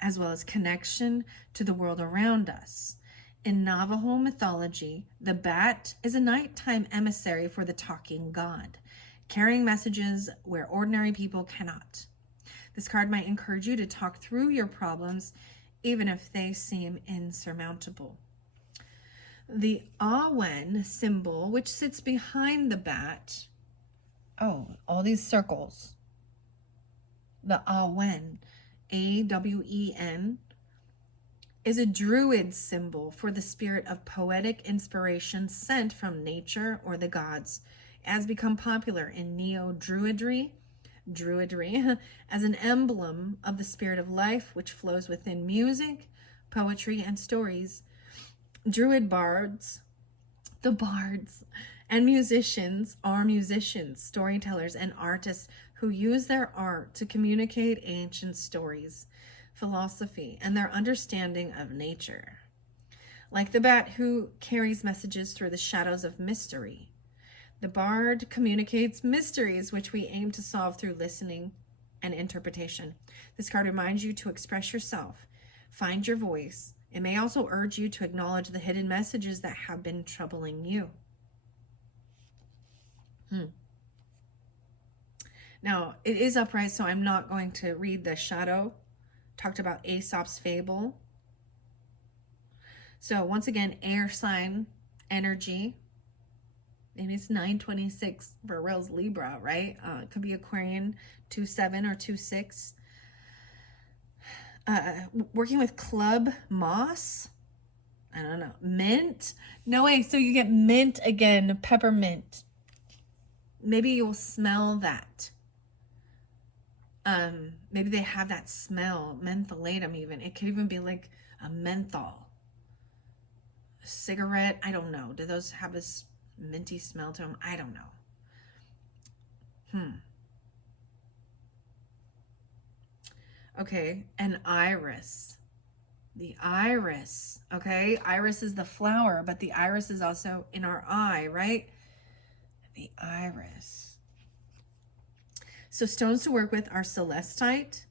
as well as connection to the world around us. In Navajo mythology, the bat is a nighttime emissary for the talking god, carrying messages where ordinary people cannot. This card might encourage you to talk through your problems, even if they seem insurmountable. The Awen symbol, which sits behind the bat, all these circles. The Awen, A-W-E-N, is a druid symbol for the spirit of poetic inspiration sent from nature or the gods. It has become popular in neo-druidry as an emblem of the spirit of life which flows within music, poetry, and stories. Druid bards, the bards, and musicians are musicians, storytellers, and artists who use their art to communicate ancient stories, philosophy, and their understanding of nature. Like the bat who carries messages through the shadows of mystery, the bard communicates mysteries which we aim to solve through listening and interpretation. This card reminds you to express yourself, find your voice. It may also urge you to acknowledge the hidden messages that have been troubling you. Now, it is upright, so I'm not going to read the shadow. Talked about Aesop's fable. So once again, air sign energy. Maybe it's 926 for Rails Libra, right? It could be Aquarian 2-7 or 2-6. Working with club moss. I don't know. Mint. No way. So you get mint again. Peppermint. Maybe you'll smell that. Maybe they have that smell. Mentholatum even. It could even be like a menthol. A cigarette. I don't know. Do those have this minty smell to them? I don't know. Okay, an iris. The iris, okay? Iris is the flower, but the iris is also in our eye, right? The iris. So stones to work with are celestite,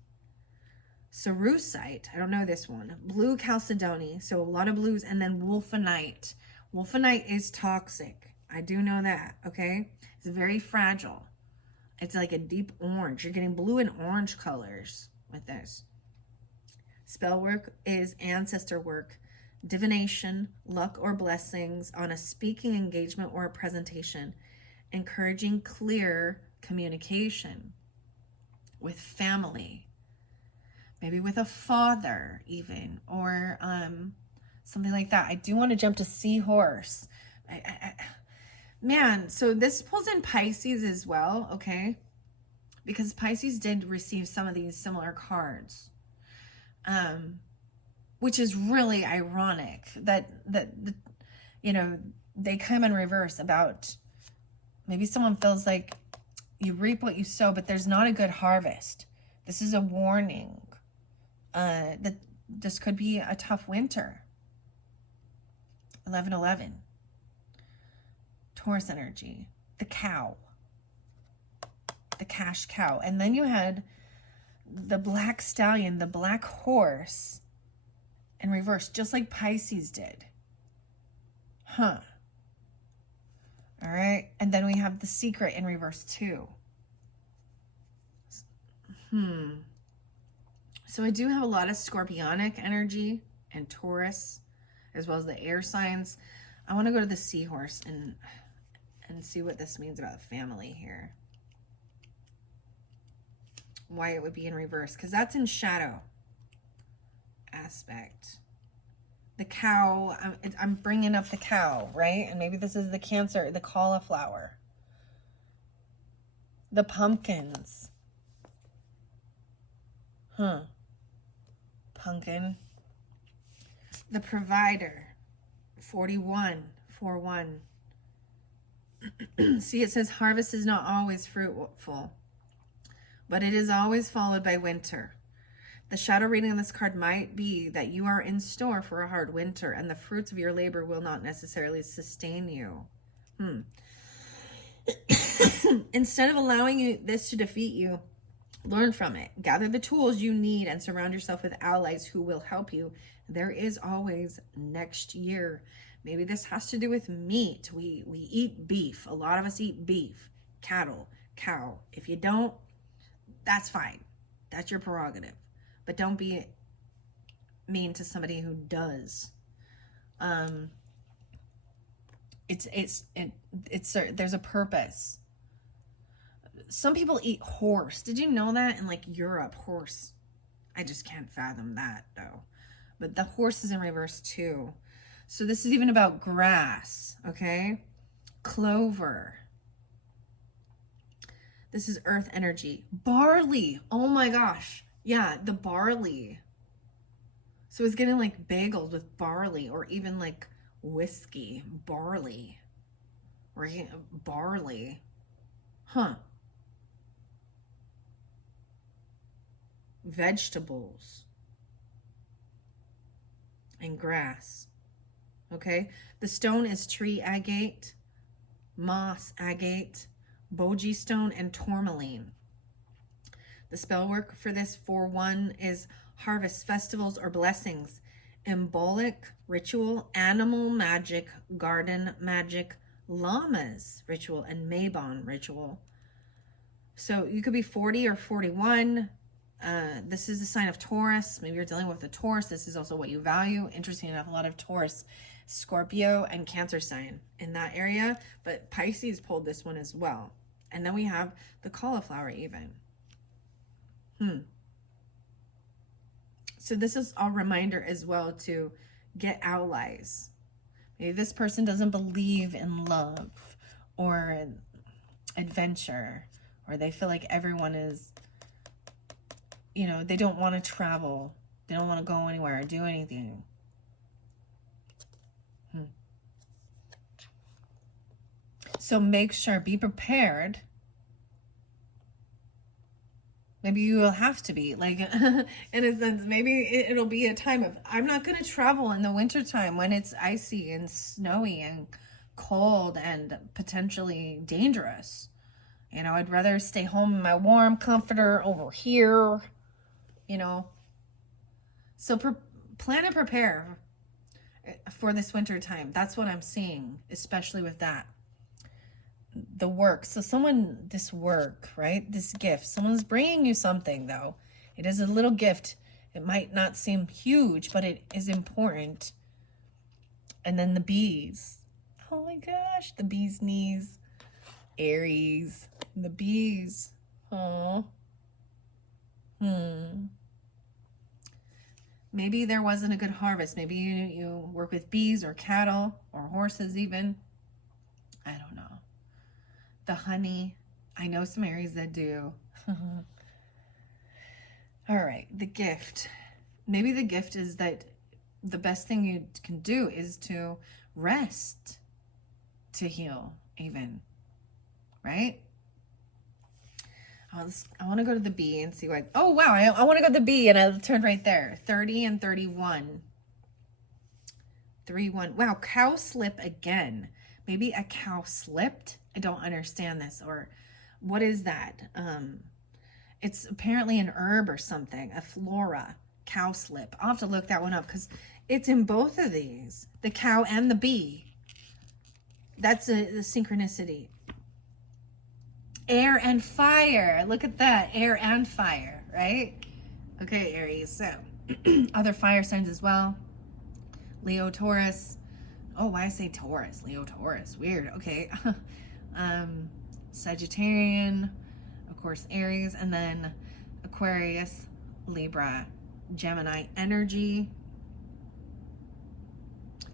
cerussite, I don't know this one, blue chalcedony, so a lot of blues, and then wolfenite. Wolfenite is toxic. I do know that, okay? It's very fragile. It's like a deep orange. You're getting blue and orange colors with this. Spell work is ancestor work, divination, luck or blessings on a speaking engagement or a presentation, encouraging clear communication with family, maybe with a father even, or something like that. I do want to jump to seahorse. Man, so this pulls in Pisces as well, okay? Because Pisces did receive some of these similar cards, which is really ironic that you know, they come in reverse about maybe someone feels like you reap what you sow, but there's not a good harvest. This is a warning that this could be a tough winter. 11:11. Taurus energy. The cow. The cash cow. And then you had the black stallion, the black horse in reverse, just like Pisces did. Huh. All right. And then we have the secret in reverse too. So I do have a lot of scorpionic energy and Taurus, as well as the air signs. I want to go to the seahorse and see what this means about the family here. Why it would be in reverse, because that's in shadow aspect. The cow, I'm bringing up the cow, right? And maybe this is the Cancer, the cauliflower, the pumpkins. Pumpkin. The provider, 41. See, it says harvest is not always fruitful, but it is always followed by winter. The shadow reading on this card might be that you are in store for a hard winter and the fruits of your labor will not necessarily sustain you. Instead of allowing this to defeat you, learn from it. Gather the tools you need and surround yourself with allies who will help you. There is always next year. Maybe this has to do with meat. We eat beef. A lot of us eat beef, cattle, cow. If you don't, that's fine. That's your prerogative. But don't be mean to somebody who does. There's a purpose. Some people eat horse. Did you know that? In like Europe, horse. I just can't fathom that though. But the horse is in reverse too. So this is even about grass, okay? Clover. This is earth energy. Barley. Oh my gosh. Yeah, the barley. So it's getting like bagels with barley, or even like whiskey, barley. Or barley. Vegetables. And grass. Okay? The stone is tree agate, moss agate, bogie stone, and tourmaline. The spell work for this 4-1 is harvest, festivals, or blessings, embolic, ritual, animal magic, garden magic, llamas ritual, and Mabon ritual. So you could be 40 or 41. This is the sign of Taurus. Maybe you're dealing with a Taurus. This is also what you value. Interesting enough, a lot of Taurus, Scorpio, and Cancer sign in that area. But Pisces pulled this one as well. And then we have the cauliflower even. So this is a reminder as well to get allies. Maybe this person doesn't believe in love or adventure, or they feel like everyone is, you know, they don't want to travel. They don't want to go anywhere or do anything. So make sure, be prepared. Maybe you will have to be, like, in a sense, maybe it'll be a time of, I'm not going to travel in the wintertime when it's icy and snowy and cold and potentially dangerous. You know, I'd rather stay home in my warm comforter over here, you know. So plan and prepare for this winter time. That's what I'm seeing, especially with that. The work. So this work, right? This gift. Someone's bringing you something, though. It is a little gift. It might not seem huge, but it is important. And then the bees. Oh my gosh, the bee's knees. Aries. The bees. Oh. Maybe there wasn't a good harvest. Maybe you work with bees or cattle or horses even. I don't know. The honey. I know some Aries that do. All right, the gift. Maybe the gift is that the best thing you can do is to rest, to heal even, right? I want to go to the B and see what. Oh, wow. I want to go to the B, and I turned right there. 30 and 31. 3-1. Wow, cow slip again. Maybe a cow slipped. I don't understand this. Or what is that? It's apparently an herb or something. A flora. Cow slip. I'll have to look that one up because it's in both of these. The cow and the bee. That's the synchronicity. Air and fire. Look at that. Air and fire, right? Okay, Aries. So, other fire signs as well. Leo, Taurus. Oh, why I say Taurus? Leo, Taurus. Weird. Okay. Sagittarian. Of course, Aries. And then Aquarius, Libra, Gemini energy.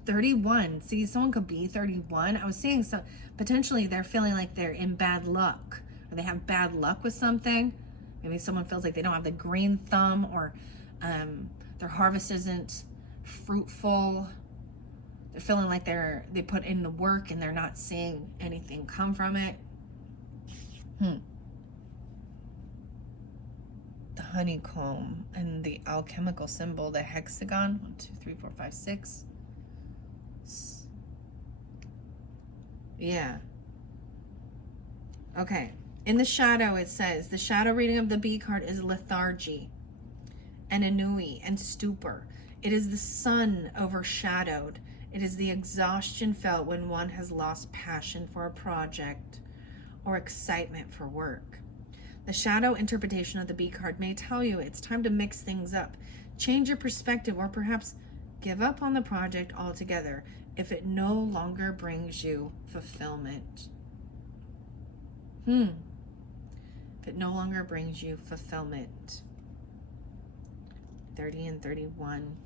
31. See, someone could be 31. I was saying so potentially they're feeling like they're in bad luck, or they have bad luck with something. Maybe someone feels like they don't have the green thumb, or their harvest isn't fruitful. They're feeling like they put in the work and they're not seeing anything come from it. The honeycomb and the alchemical symbol, the hexagon. 1, 2, 3, 4, 5, 6. Yeah. Okay. In the shadow, it says, the shadow reading of the B card is lethargy and ennui and stupor. It is the sun overshadowed. It is the exhaustion felt when one has lost passion for a project or excitement for work. The shadow interpretation of the B card may tell you it's time to mix things up, change your perspective, or perhaps give up on the project altogether if it no longer brings you fulfillment. If it no longer brings you fulfillment. 30 and 31.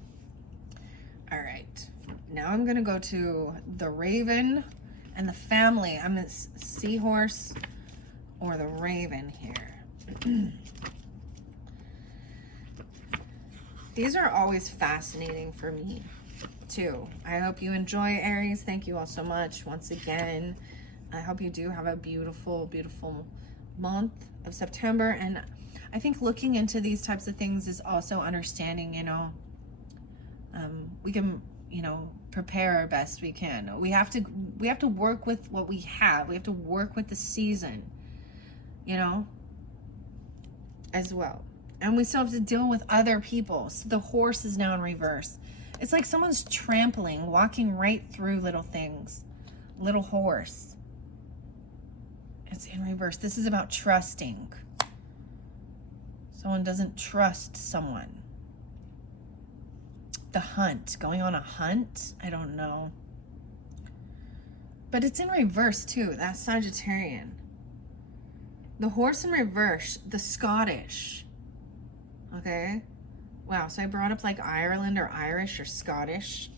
All right. Now I'm going to go to the Raven and the family. I'm a seahorse or the Raven here. These are always fascinating for me too. I hope you enjoy, Aries. Thank you all so much once again. I hope you do have a beautiful, beautiful month of September. And I think looking into these types of things is also understanding, we can, prepare our best we can. We have to work with what we have. We have to work with the season, as well. And we still have to deal with other people. So the horse is now in reverse. It's like someone's trampling, walking right through little things. Little horse. It's in reverse. This is about trusting. Someone doesn't trust someone. The hunt. Going on a hunt? I don't know. But it's in reverse too. That's Sagittarian. The horse in reverse. The Scottish. Okay. Wow. So I brought up like Ireland or Irish or Scottish.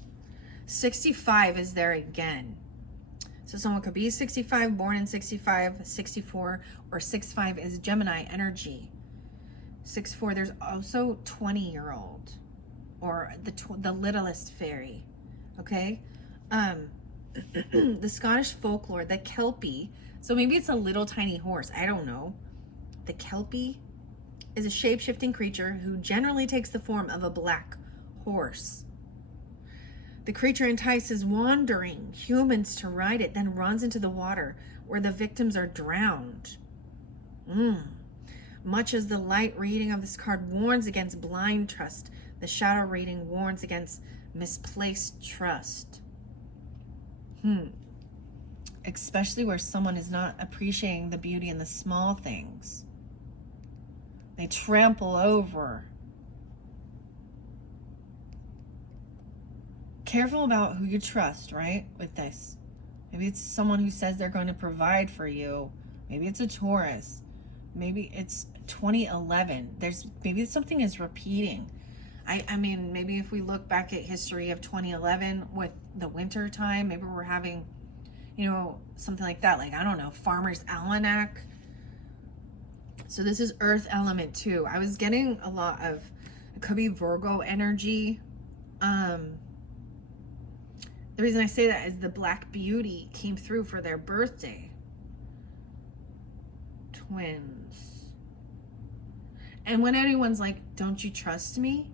65 is there again. So someone could be 65, born in 65, 64, or 65 is Gemini energy. 64, there's also 20-year-old or the littlest fairy. Okay. The Scottish folklore, the Kelpie. So maybe it's a little tiny horse. I don't know. The Kelpie is a shape-shifting creature who generally takes the form of a black horse. The creature entices wandering humans to ride it, then runs into the water where the victims are drowned. Much as the light reading of this card warns against blind trust, the shadow reading warns against misplaced trust. Especially where someone is not appreciating the beauty in the small things. They trample over. Careful about who you trust, right? With this. Maybe it's someone who says they're going to provide for you. Maybe it's a Taurus. Maybe it's 2011. Maybe something is repeating. I mean, maybe if we look back at history of 2011 with the winter time, maybe we're having, something like that. Like, I don't know, Farmer's Almanac. So this is Earth element too. I was getting a lot of, it could be Virgo energy. The reason I say that is the Black Beauty came through for their birthday. Twins. And when anyone's like, don't you trust me?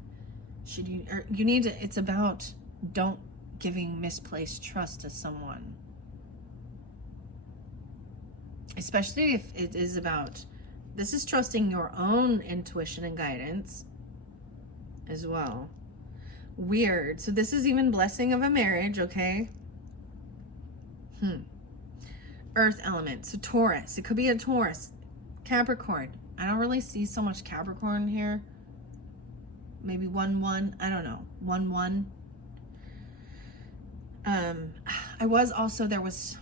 Should you, or you need to, it's about don't giving misplaced trust to someone. Especially if it is about, this is trusting your own intuition and guidance as well. Weird. So this is even blessing of a marriage, okay? Earth element. So Taurus. It could be a Taurus. Capricorn. I don't really see so much Capricorn here. Maybe 1-1. I don't know. 1-1. There was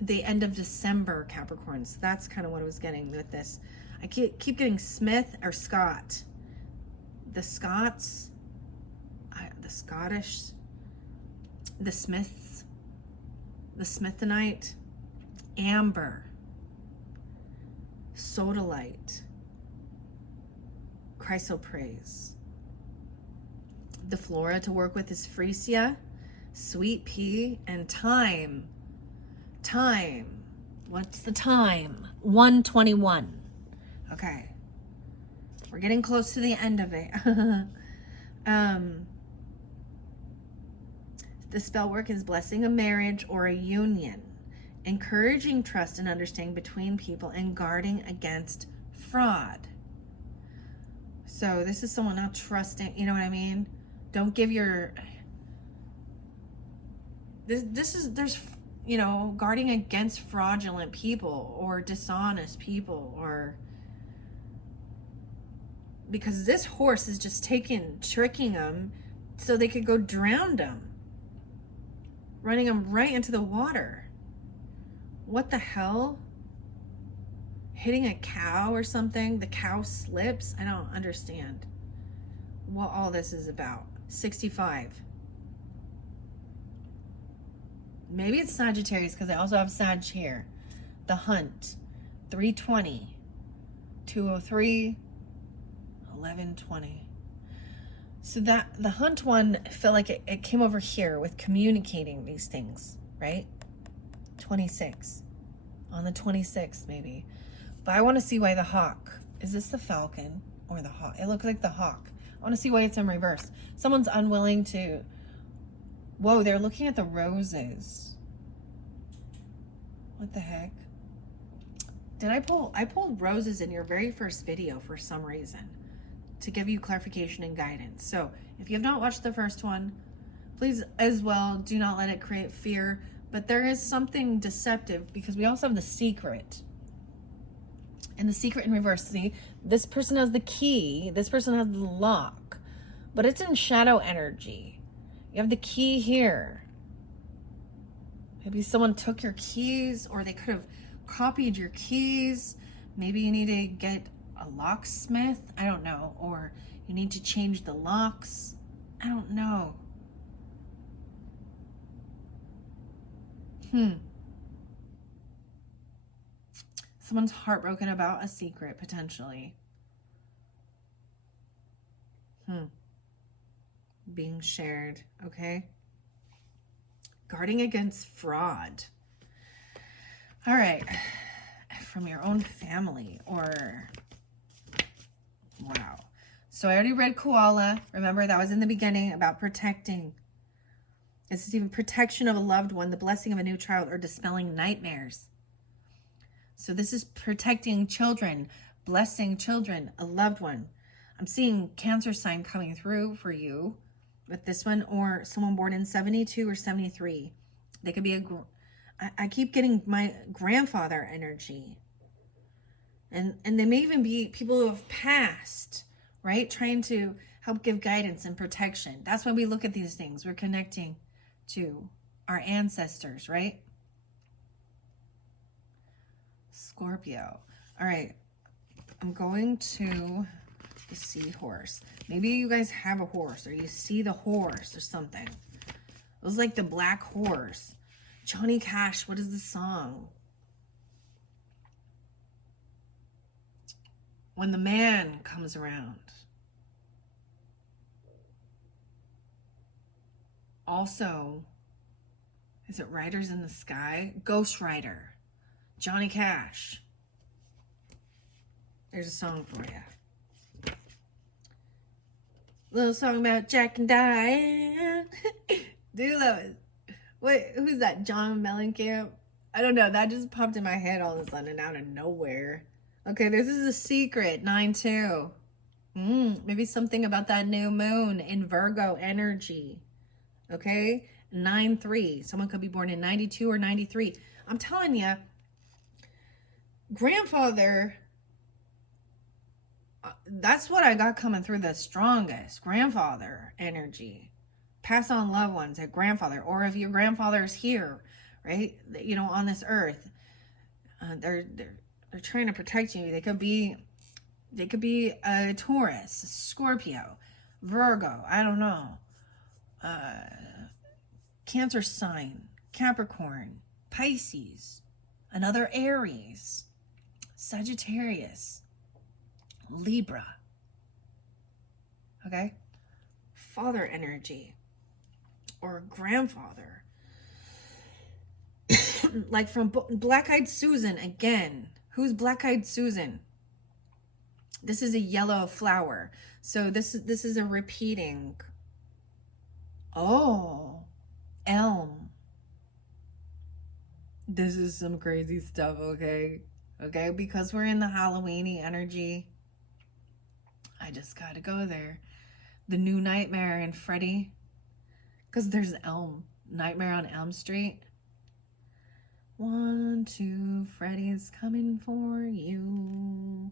the end of December Capricorn. So that's kind of what I was getting with this. I keep getting Smith or Scott. The Scots, the Scottish, the Smiths, the Smithonite, Amber, Sodalite, Chrysoprase. The flora to work with is Freesia, Sweet Pea, and Thyme. Thyme. What's the time? 1:21. Okay. We're getting close to the end of it. The spell work is blessing a marriage or a union, encouraging trust and understanding between people, and guarding against fraud. So this is someone not trusting, you know what I mean? Don't give your, there's, you know, guarding against fraudulent people or dishonest people, or because this horse is just tricking them so they could go drown them, running them right into the water. What the hell? Hitting a cow or something, the cow slips. I don't understand what all this is about. 65. Maybe it's Sagittarius because I also have Sag here. The Hunt, 320, 203, 1120. So that the Hunt one felt like it came over here with communicating these things, right? 26. On the 26th, maybe. But I want to see why the hawk. Is this the falcon or the hawk? It looks like the hawk. I want to see why it's in reverse. Someone's unwilling to... Whoa, they're looking at the roses. What the heck? I pulled roses in your very first video for some reason to give you clarification and guidance. So if you have not watched the first one, please as well do not let it create fear. But there is something deceptive because we also have the secret. And the secret in reverse. See, this person has the key. This person has the lock. But it's in shadow energy. You have the key here. Maybe someone took your keys, or they could have copied your keys. Maybe you need to get a locksmith. I don't know. Or you need to change the locks. I don't know. Someone's heartbroken about a secret, potentially. Being shared, okay? Guarding against fraud. All right. From your own family, or... Wow. So I already read koala. Remember, that was in the beginning about protecting. This is even protection of a loved one, the blessing of a new child, or dispelling nightmares. So this is protecting children, blessing children, a loved one. I'm seeing Cancer sign coming through for you with this one, or someone born in 72 or 73. They could be I keep getting my grandfather energy. And they may even be people who have passed, right? Trying to help give guidance and protection. That's why we look at these things. We're connecting to our ancestors, right? Scorpio. All right. I'm going to the seahorse. Maybe you guys have a horse, or you see the horse or something. It was like the black horse. Johnny Cash, what is the song? When the man comes around. Also, is it Riders in the Sky? Ghost Rider. Johnny Cash. There's a song for you. Little song about Jack and Diane. Do you love it? Wait, who's that? John Mellencamp? I don't know. That just popped in my head all of a sudden out of nowhere. Okay, this is a secret. 9-2. Maybe something about that new moon in Virgo energy. Okay? 9-3. Someone could be born in 92 or 93. I'm telling you, grandfather, that's what I got coming through the strongest. Grandfather energy. Pass on loved ones at grandfather. Or if your grandfather's here, right? You know, on this earth, they're trying to protect you. They could be a Taurus, a Scorpio, Virgo, I don't know, Cancer sign, Capricorn, Pisces, another Aries, Sagittarius, Libra. Okay? Father energy or grandfather. Like from Black Eyed Susan again. Who's Black Eyed Susan? This is a yellow flower. So this is a repeating. Oh, elm. This is some crazy stuff, okay? Okay, because we're in the Halloweeny energy. I just gotta go there. The New Nightmare in Freddy. Because there's Elm. Nightmare on Elm Street. 1, 2, Freddy's coming for you.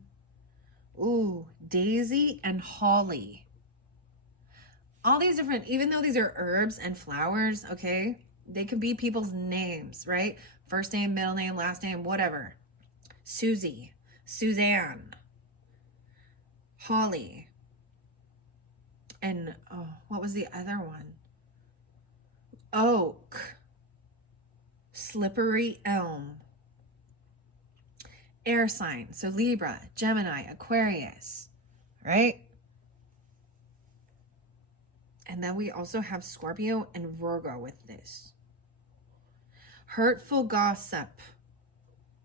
Ooh, Daisy and Holly. All these different, even though these are herbs and flowers, okay, they could be people's names, right? First name, middle name, last name, whatever. Susie, Suzanne, Holly, and oh, what was the other one? Oak, slippery elm. Air sign, so Libra, Gemini, Aquarius, right? And then we also have Scorpio and Virgo with this. Hurtful gossip,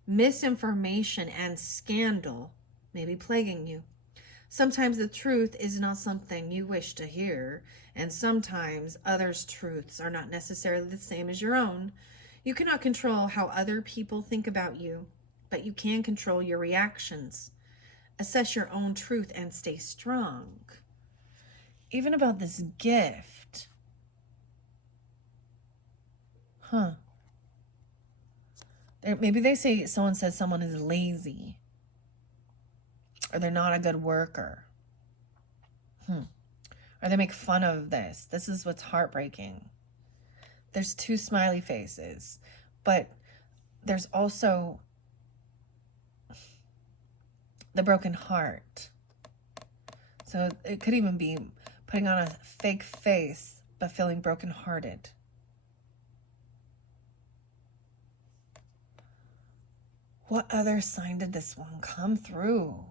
misinformation, and scandal may be plaguing you. Sometimes the truth is not something you wish to hear, and sometimes others' truths are not necessarily the same as your own. You cannot control how other people think about you, but you can control your reactions. Assess your own truth and stay strong. Even about this gift. Maybe they say, someone says someone is lazy. Or they're not a good worker. Or they make fun of this. This is what's heartbreaking. There's 2 smiley faces. But there's also the broken heart. So it could even be putting on a fake face, but feeling brokenhearted. What other sign did this one come through?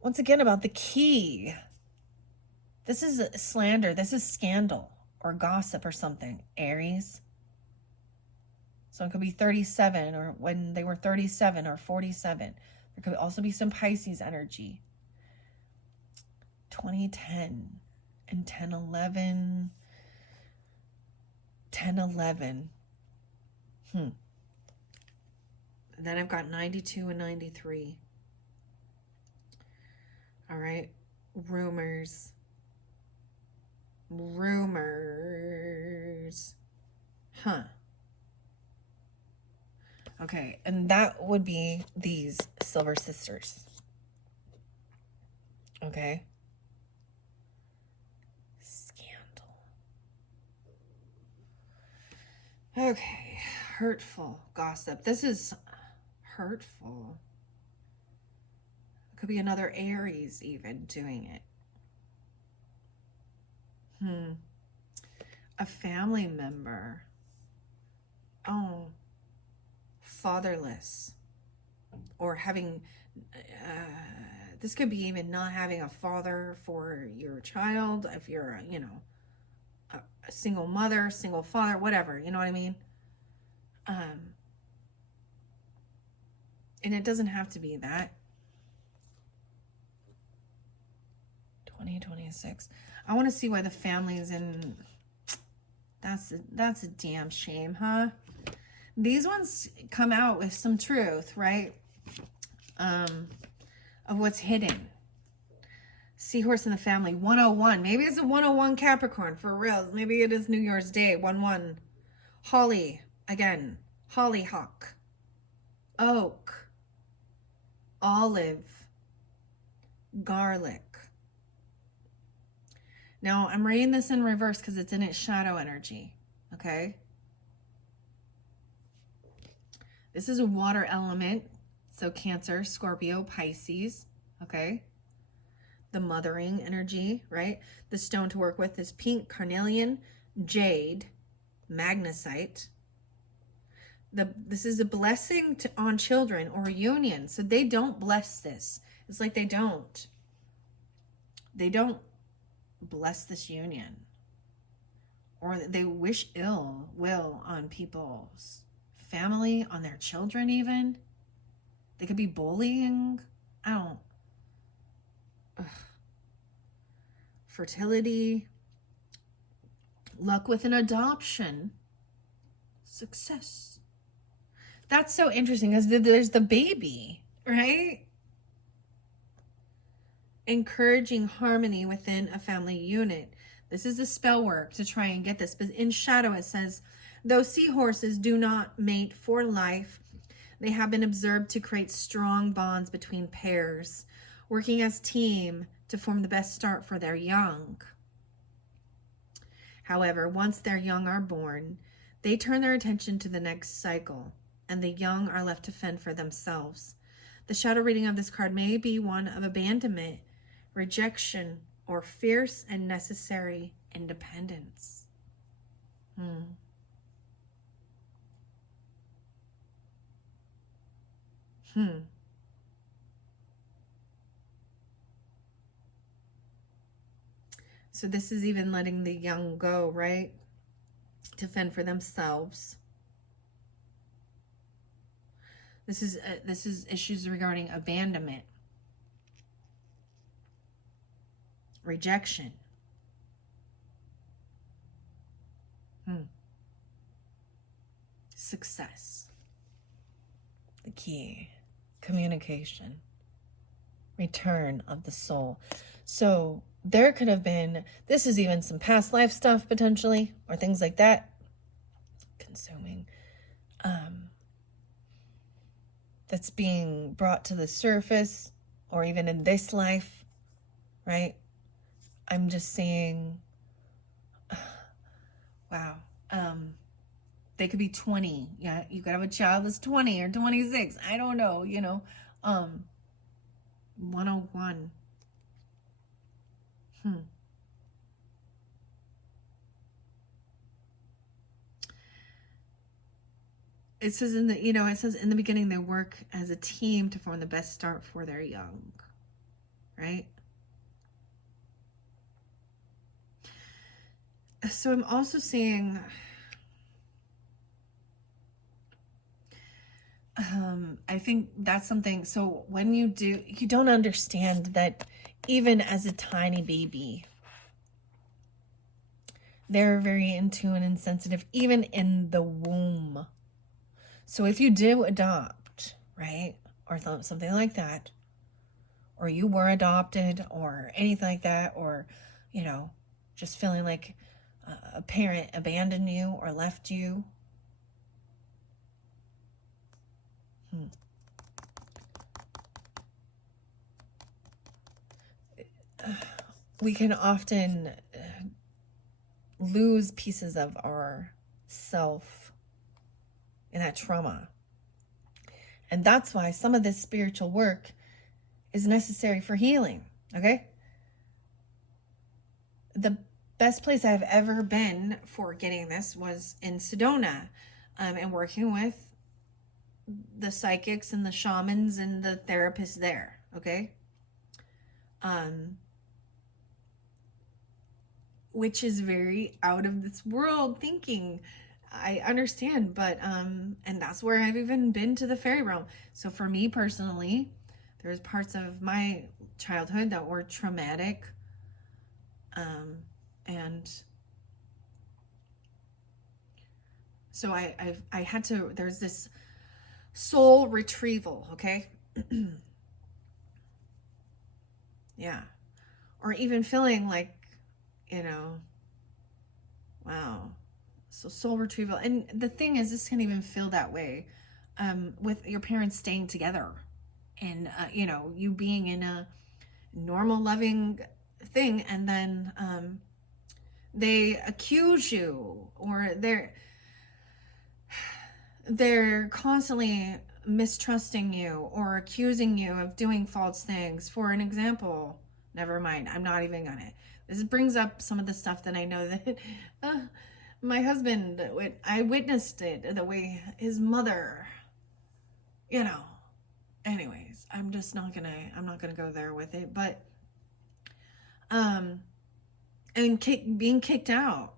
Once again, about the key. This is slander. This is scandal or gossip or something. Aries. So it could be 37 or when they were 37 or 47. There could also be some Pisces energy. 2010 and 10-11. 10-11. Then I've got 92 and 93. All right. Rumors. Okay, and that would be these Silver Sisters. Okay. Scandal. Okay, hurtful gossip. This is hurtful. Could be another Aries even doing it. A family member. Oh, fatherless. Or having, this could be even not having a father for your child. If you're, a single mother, single father, whatever, you know what I mean? And it doesn't have to be that. 20 2026. I want to see why the family's in. That's a damn shame, huh? These ones come out with some truth, right? Of what's hidden. Seahorse in the family, 101. Maybe it's a 101 Capricorn, for real. Maybe it is New Year's Day, 1-1. Holly, again. Hollyhock. Oak. Olive. Garlic. Now, I'm reading this in reverse because it's in its shadow energy, okay? This is a water element, so Cancer, Scorpio, Pisces, okay? The mothering energy, right? The stone to work with is pink, carnelian, jade, magnesite. This is a blessing on children or a union, so they don't bless this. It's like they don't bless this union, or they wish ill will on people's family, on their children even. They could be bullying. I don't. Ugh. Fertility, luck with an adoption, success. That's so interesting because there's the baby, right? Encouraging harmony within a family unit. This is the spell work to try and get this. But in shadow it says, though seahorses do not mate for life, they have been observed to create strong bonds between pairs, working as team to form the best start for their young. However, once their young are born, they turn their attention to the next cycle, and the young are left to fend for themselves. The shadow reading of this card may be one of abandonment, rejection, or fierce and necessary independence. So this is even letting the young go, right? To fend for themselves. This is issues regarding abandonment, rejection. Success. The key. Communication. Return of the soul. So there could have been, this is even some past life stuff potentially, or things like that. Consuming. That's being brought to the surface, or even in this life, right? I'm just saying, wow. They could be 20. Yeah, you could have a child that's 20 or 26. I don't know, 101. It says in the beginning, they work as a team to form the best start for their young, right? So I'm also seeing, I think that's something. So when you don't understand that even as a tiny baby, they're very in tune and sensitive, even in the womb. So if you do adopt, right, or something like that, or you were adopted or anything like that, or, just feeling like a parent abandoned you or left you. We can often lose pieces of our self in that trauma. And that's why some of this spiritual work is necessary for healing, okay? The best place I've ever been for getting this was in Sedona, and working with the psychics and the shamans and the therapists there, okay? Which is very out of this world thinking. I understand, but and that's where I've even been to the fairy realm. So for me personally, there's parts of my childhood that were traumatic, And so I had to, there's this soul retrieval, okay? Yeah. Or even feeling like, you know, wow. So soul retrieval. And the thing is, this can even feel that way with your parents staying together and, you know, you being in a normal, loving thing. And then they accuse you, or they're constantly mistrusting you or accusing you of doing false things. For an example, never mind, I'm not even gonna. This brings up some of the stuff that I know that my husband, I witnessed it, the way his mother, you know. Anyways, I'm not gonna go there with it, but and being kicked out.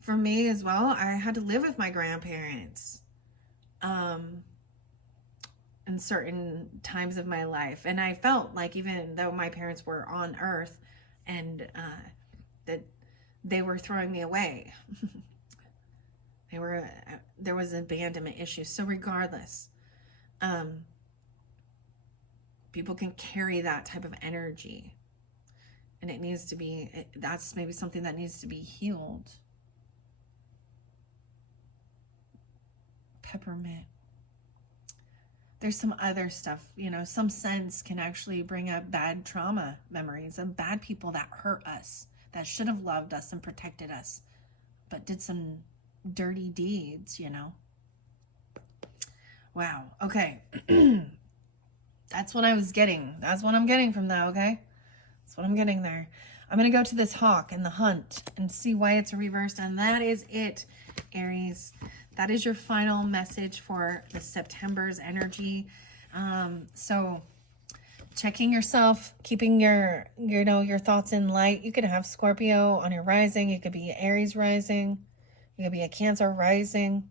For me as well, I had to live with my grandparents in certain times of my life. And I felt like, even though my parents were on earth and that they were throwing me away, there was abandonment issues. So regardless, people can carry that type of energy, and it needs to be, that's maybe something that needs to be healed. Peppermint. There's some other stuff, you know, some scents can actually bring up bad trauma memories of bad people that hurt us, that should have loved us and protected us, but did some dirty deeds, you know. Wow. Okay. That's what I was getting. That's what I'm getting from that, okay? That's what I'm getting there. I'm going to go to this hawk and the hunt and see why it's reversed. And that is it, Aries. That is your final message for the September's energy. So checking yourself, keeping your thoughts in light. You could have Scorpio on your rising. You could be Aries rising. You could be a Cancer rising.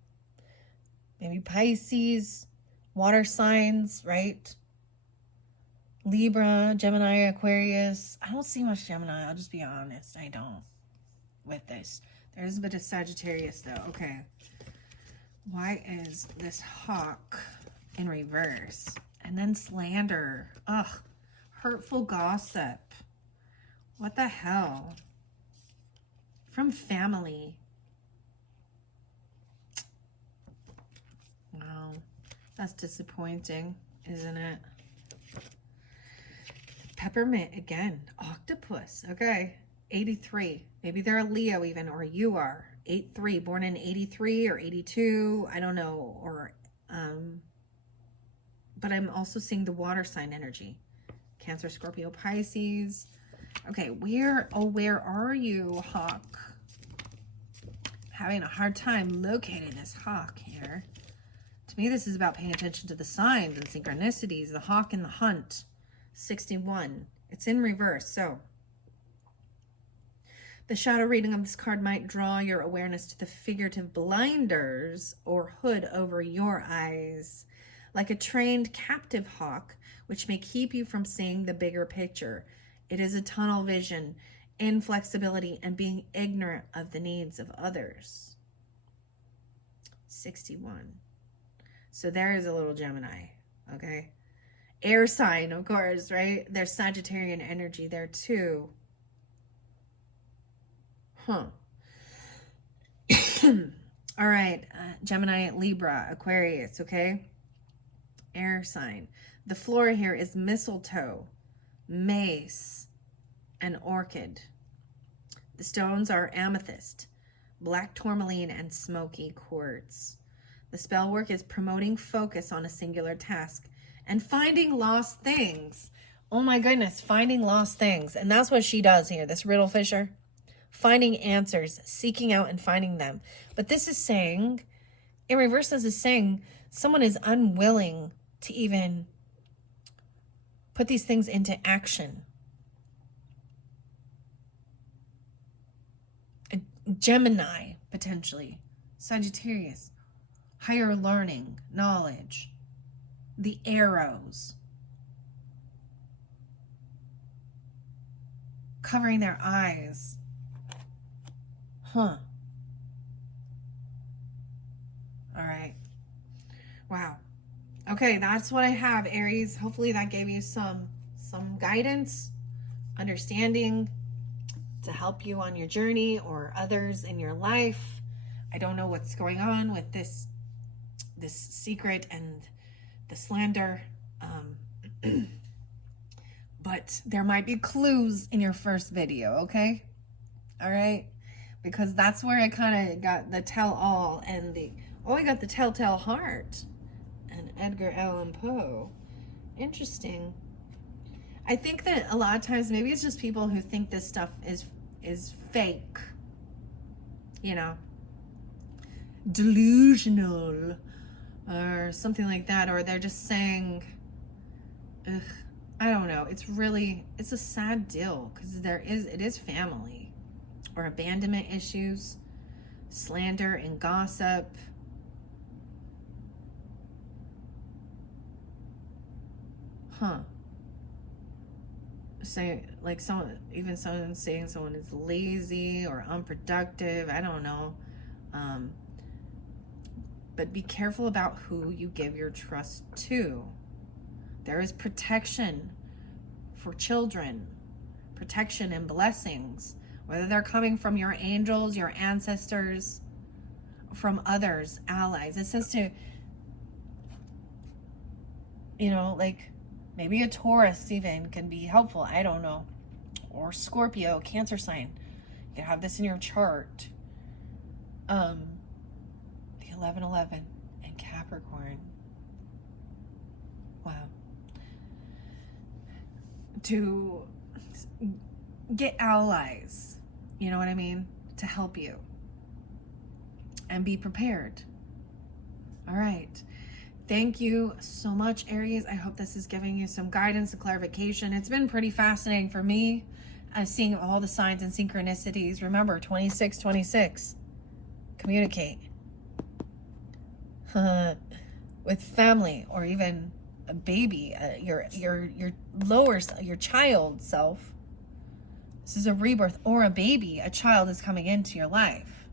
Maybe Pisces, water signs, right? Libra, Gemini, Aquarius. I don't see much Gemini. I'll just be honest. I don't with this. There's a bit of Sagittarius though. Okay. Why is this hawk in reverse? And then slander. Ugh. Hurtful gossip. What the hell? From family. Wow. That's disappointing, isn't it? Peppermint again. Octopus. Okay. 83. Maybe they're a Leo even, or you are. 83. Born in 83 or 82. I don't know. Or, but I'm also seeing the water sign energy. Cancer, Scorpio, Pisces. Okay. Where are you, hawk? Having a hard time locating this hawk here. To me, this is about paying attention to the signs and synchronicities. The hawk and the hunt. 61. It's in reverse. So the shadow reading of this card might draw your awareness to the figurative blinders or hood over your eyes, like a trained captive hawk, which may keep you from seeing the bigger picture. It is a tunnel vision, inflexibility, and being ignorant of the needs of others. 61. So there is a little Gemini, okay? Air sign, of course, right? There's Sagittarian energy there too. Huh. All right. Gemini, Libra, Aquarius, okay? Air sign. The flora here is mistletoe, mace, and orchid. The stones are amethyst, black tourmaline, and smoky quartz. The spell work is promoting focus on a singular task and finding lost things. Oh my goodness, finding lost things. And that's what she does here, this riddle fisher. Finding answers, seeking out and finding them. But this is saying, in reverse, this is saying someone is unwilling to even put these things into action. A Gemini, potentially. Sagittarius. Higher learning, knowledge. The arrows. covering their eyes. Huh. All right. Wow. Okay, that's what I have, Aries. Hopefully that gave you some guidance, understanding to help you on your journey or others in your life. I don't know what's going on with this secret and the slander. But there might be clues in your first video, okay? All right? Because that's where I kind of got the tell-all and I got the telltale heart and Edgar Allan Poe. Interesting. I think that a lot of times maybe it's just people who think this stuff is fake. You know? Delusional or something like that, or they're just saying, ugh, I don't know. It's a sad deal because it is family or abandonment issues, slander and gossip. Huh. Say like someone saying someone is lazy or unproductive. I don't know. But be careful about who you give your trust to. There is protection for children, protection and blessings, whether they're coming from your angels, your ancestors, from others, allies. It says to, like maybe a Taurus even can be helpful. I don't know. Or Scorpio, Cancer sign. You can have this in your chart. The 11:11 and Capricorn. Wow. To get allies, you know what I mean? To help you. And be prepared. All right. Thank you so much, Aries. I hope this is giving you some guidance and clarification. It's been pretty fascinating for me seeing all the signs and synchronicities. Remember, 2626. Communicate. With family or even a baby, your child self. This is a rebirth or a baby. A child is coming into your life.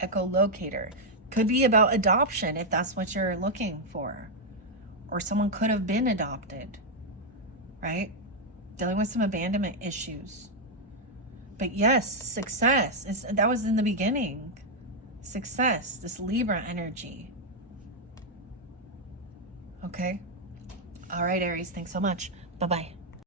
Echolocator. Could be about adoption if that's what you're looking for. Or someone could have been adopted. Right? Dealing with some abandonment issues. But yes, success. That was in the beginning. Success. This Libra energy. Okay? All right, Aries. Thanks so much. Bye-bye.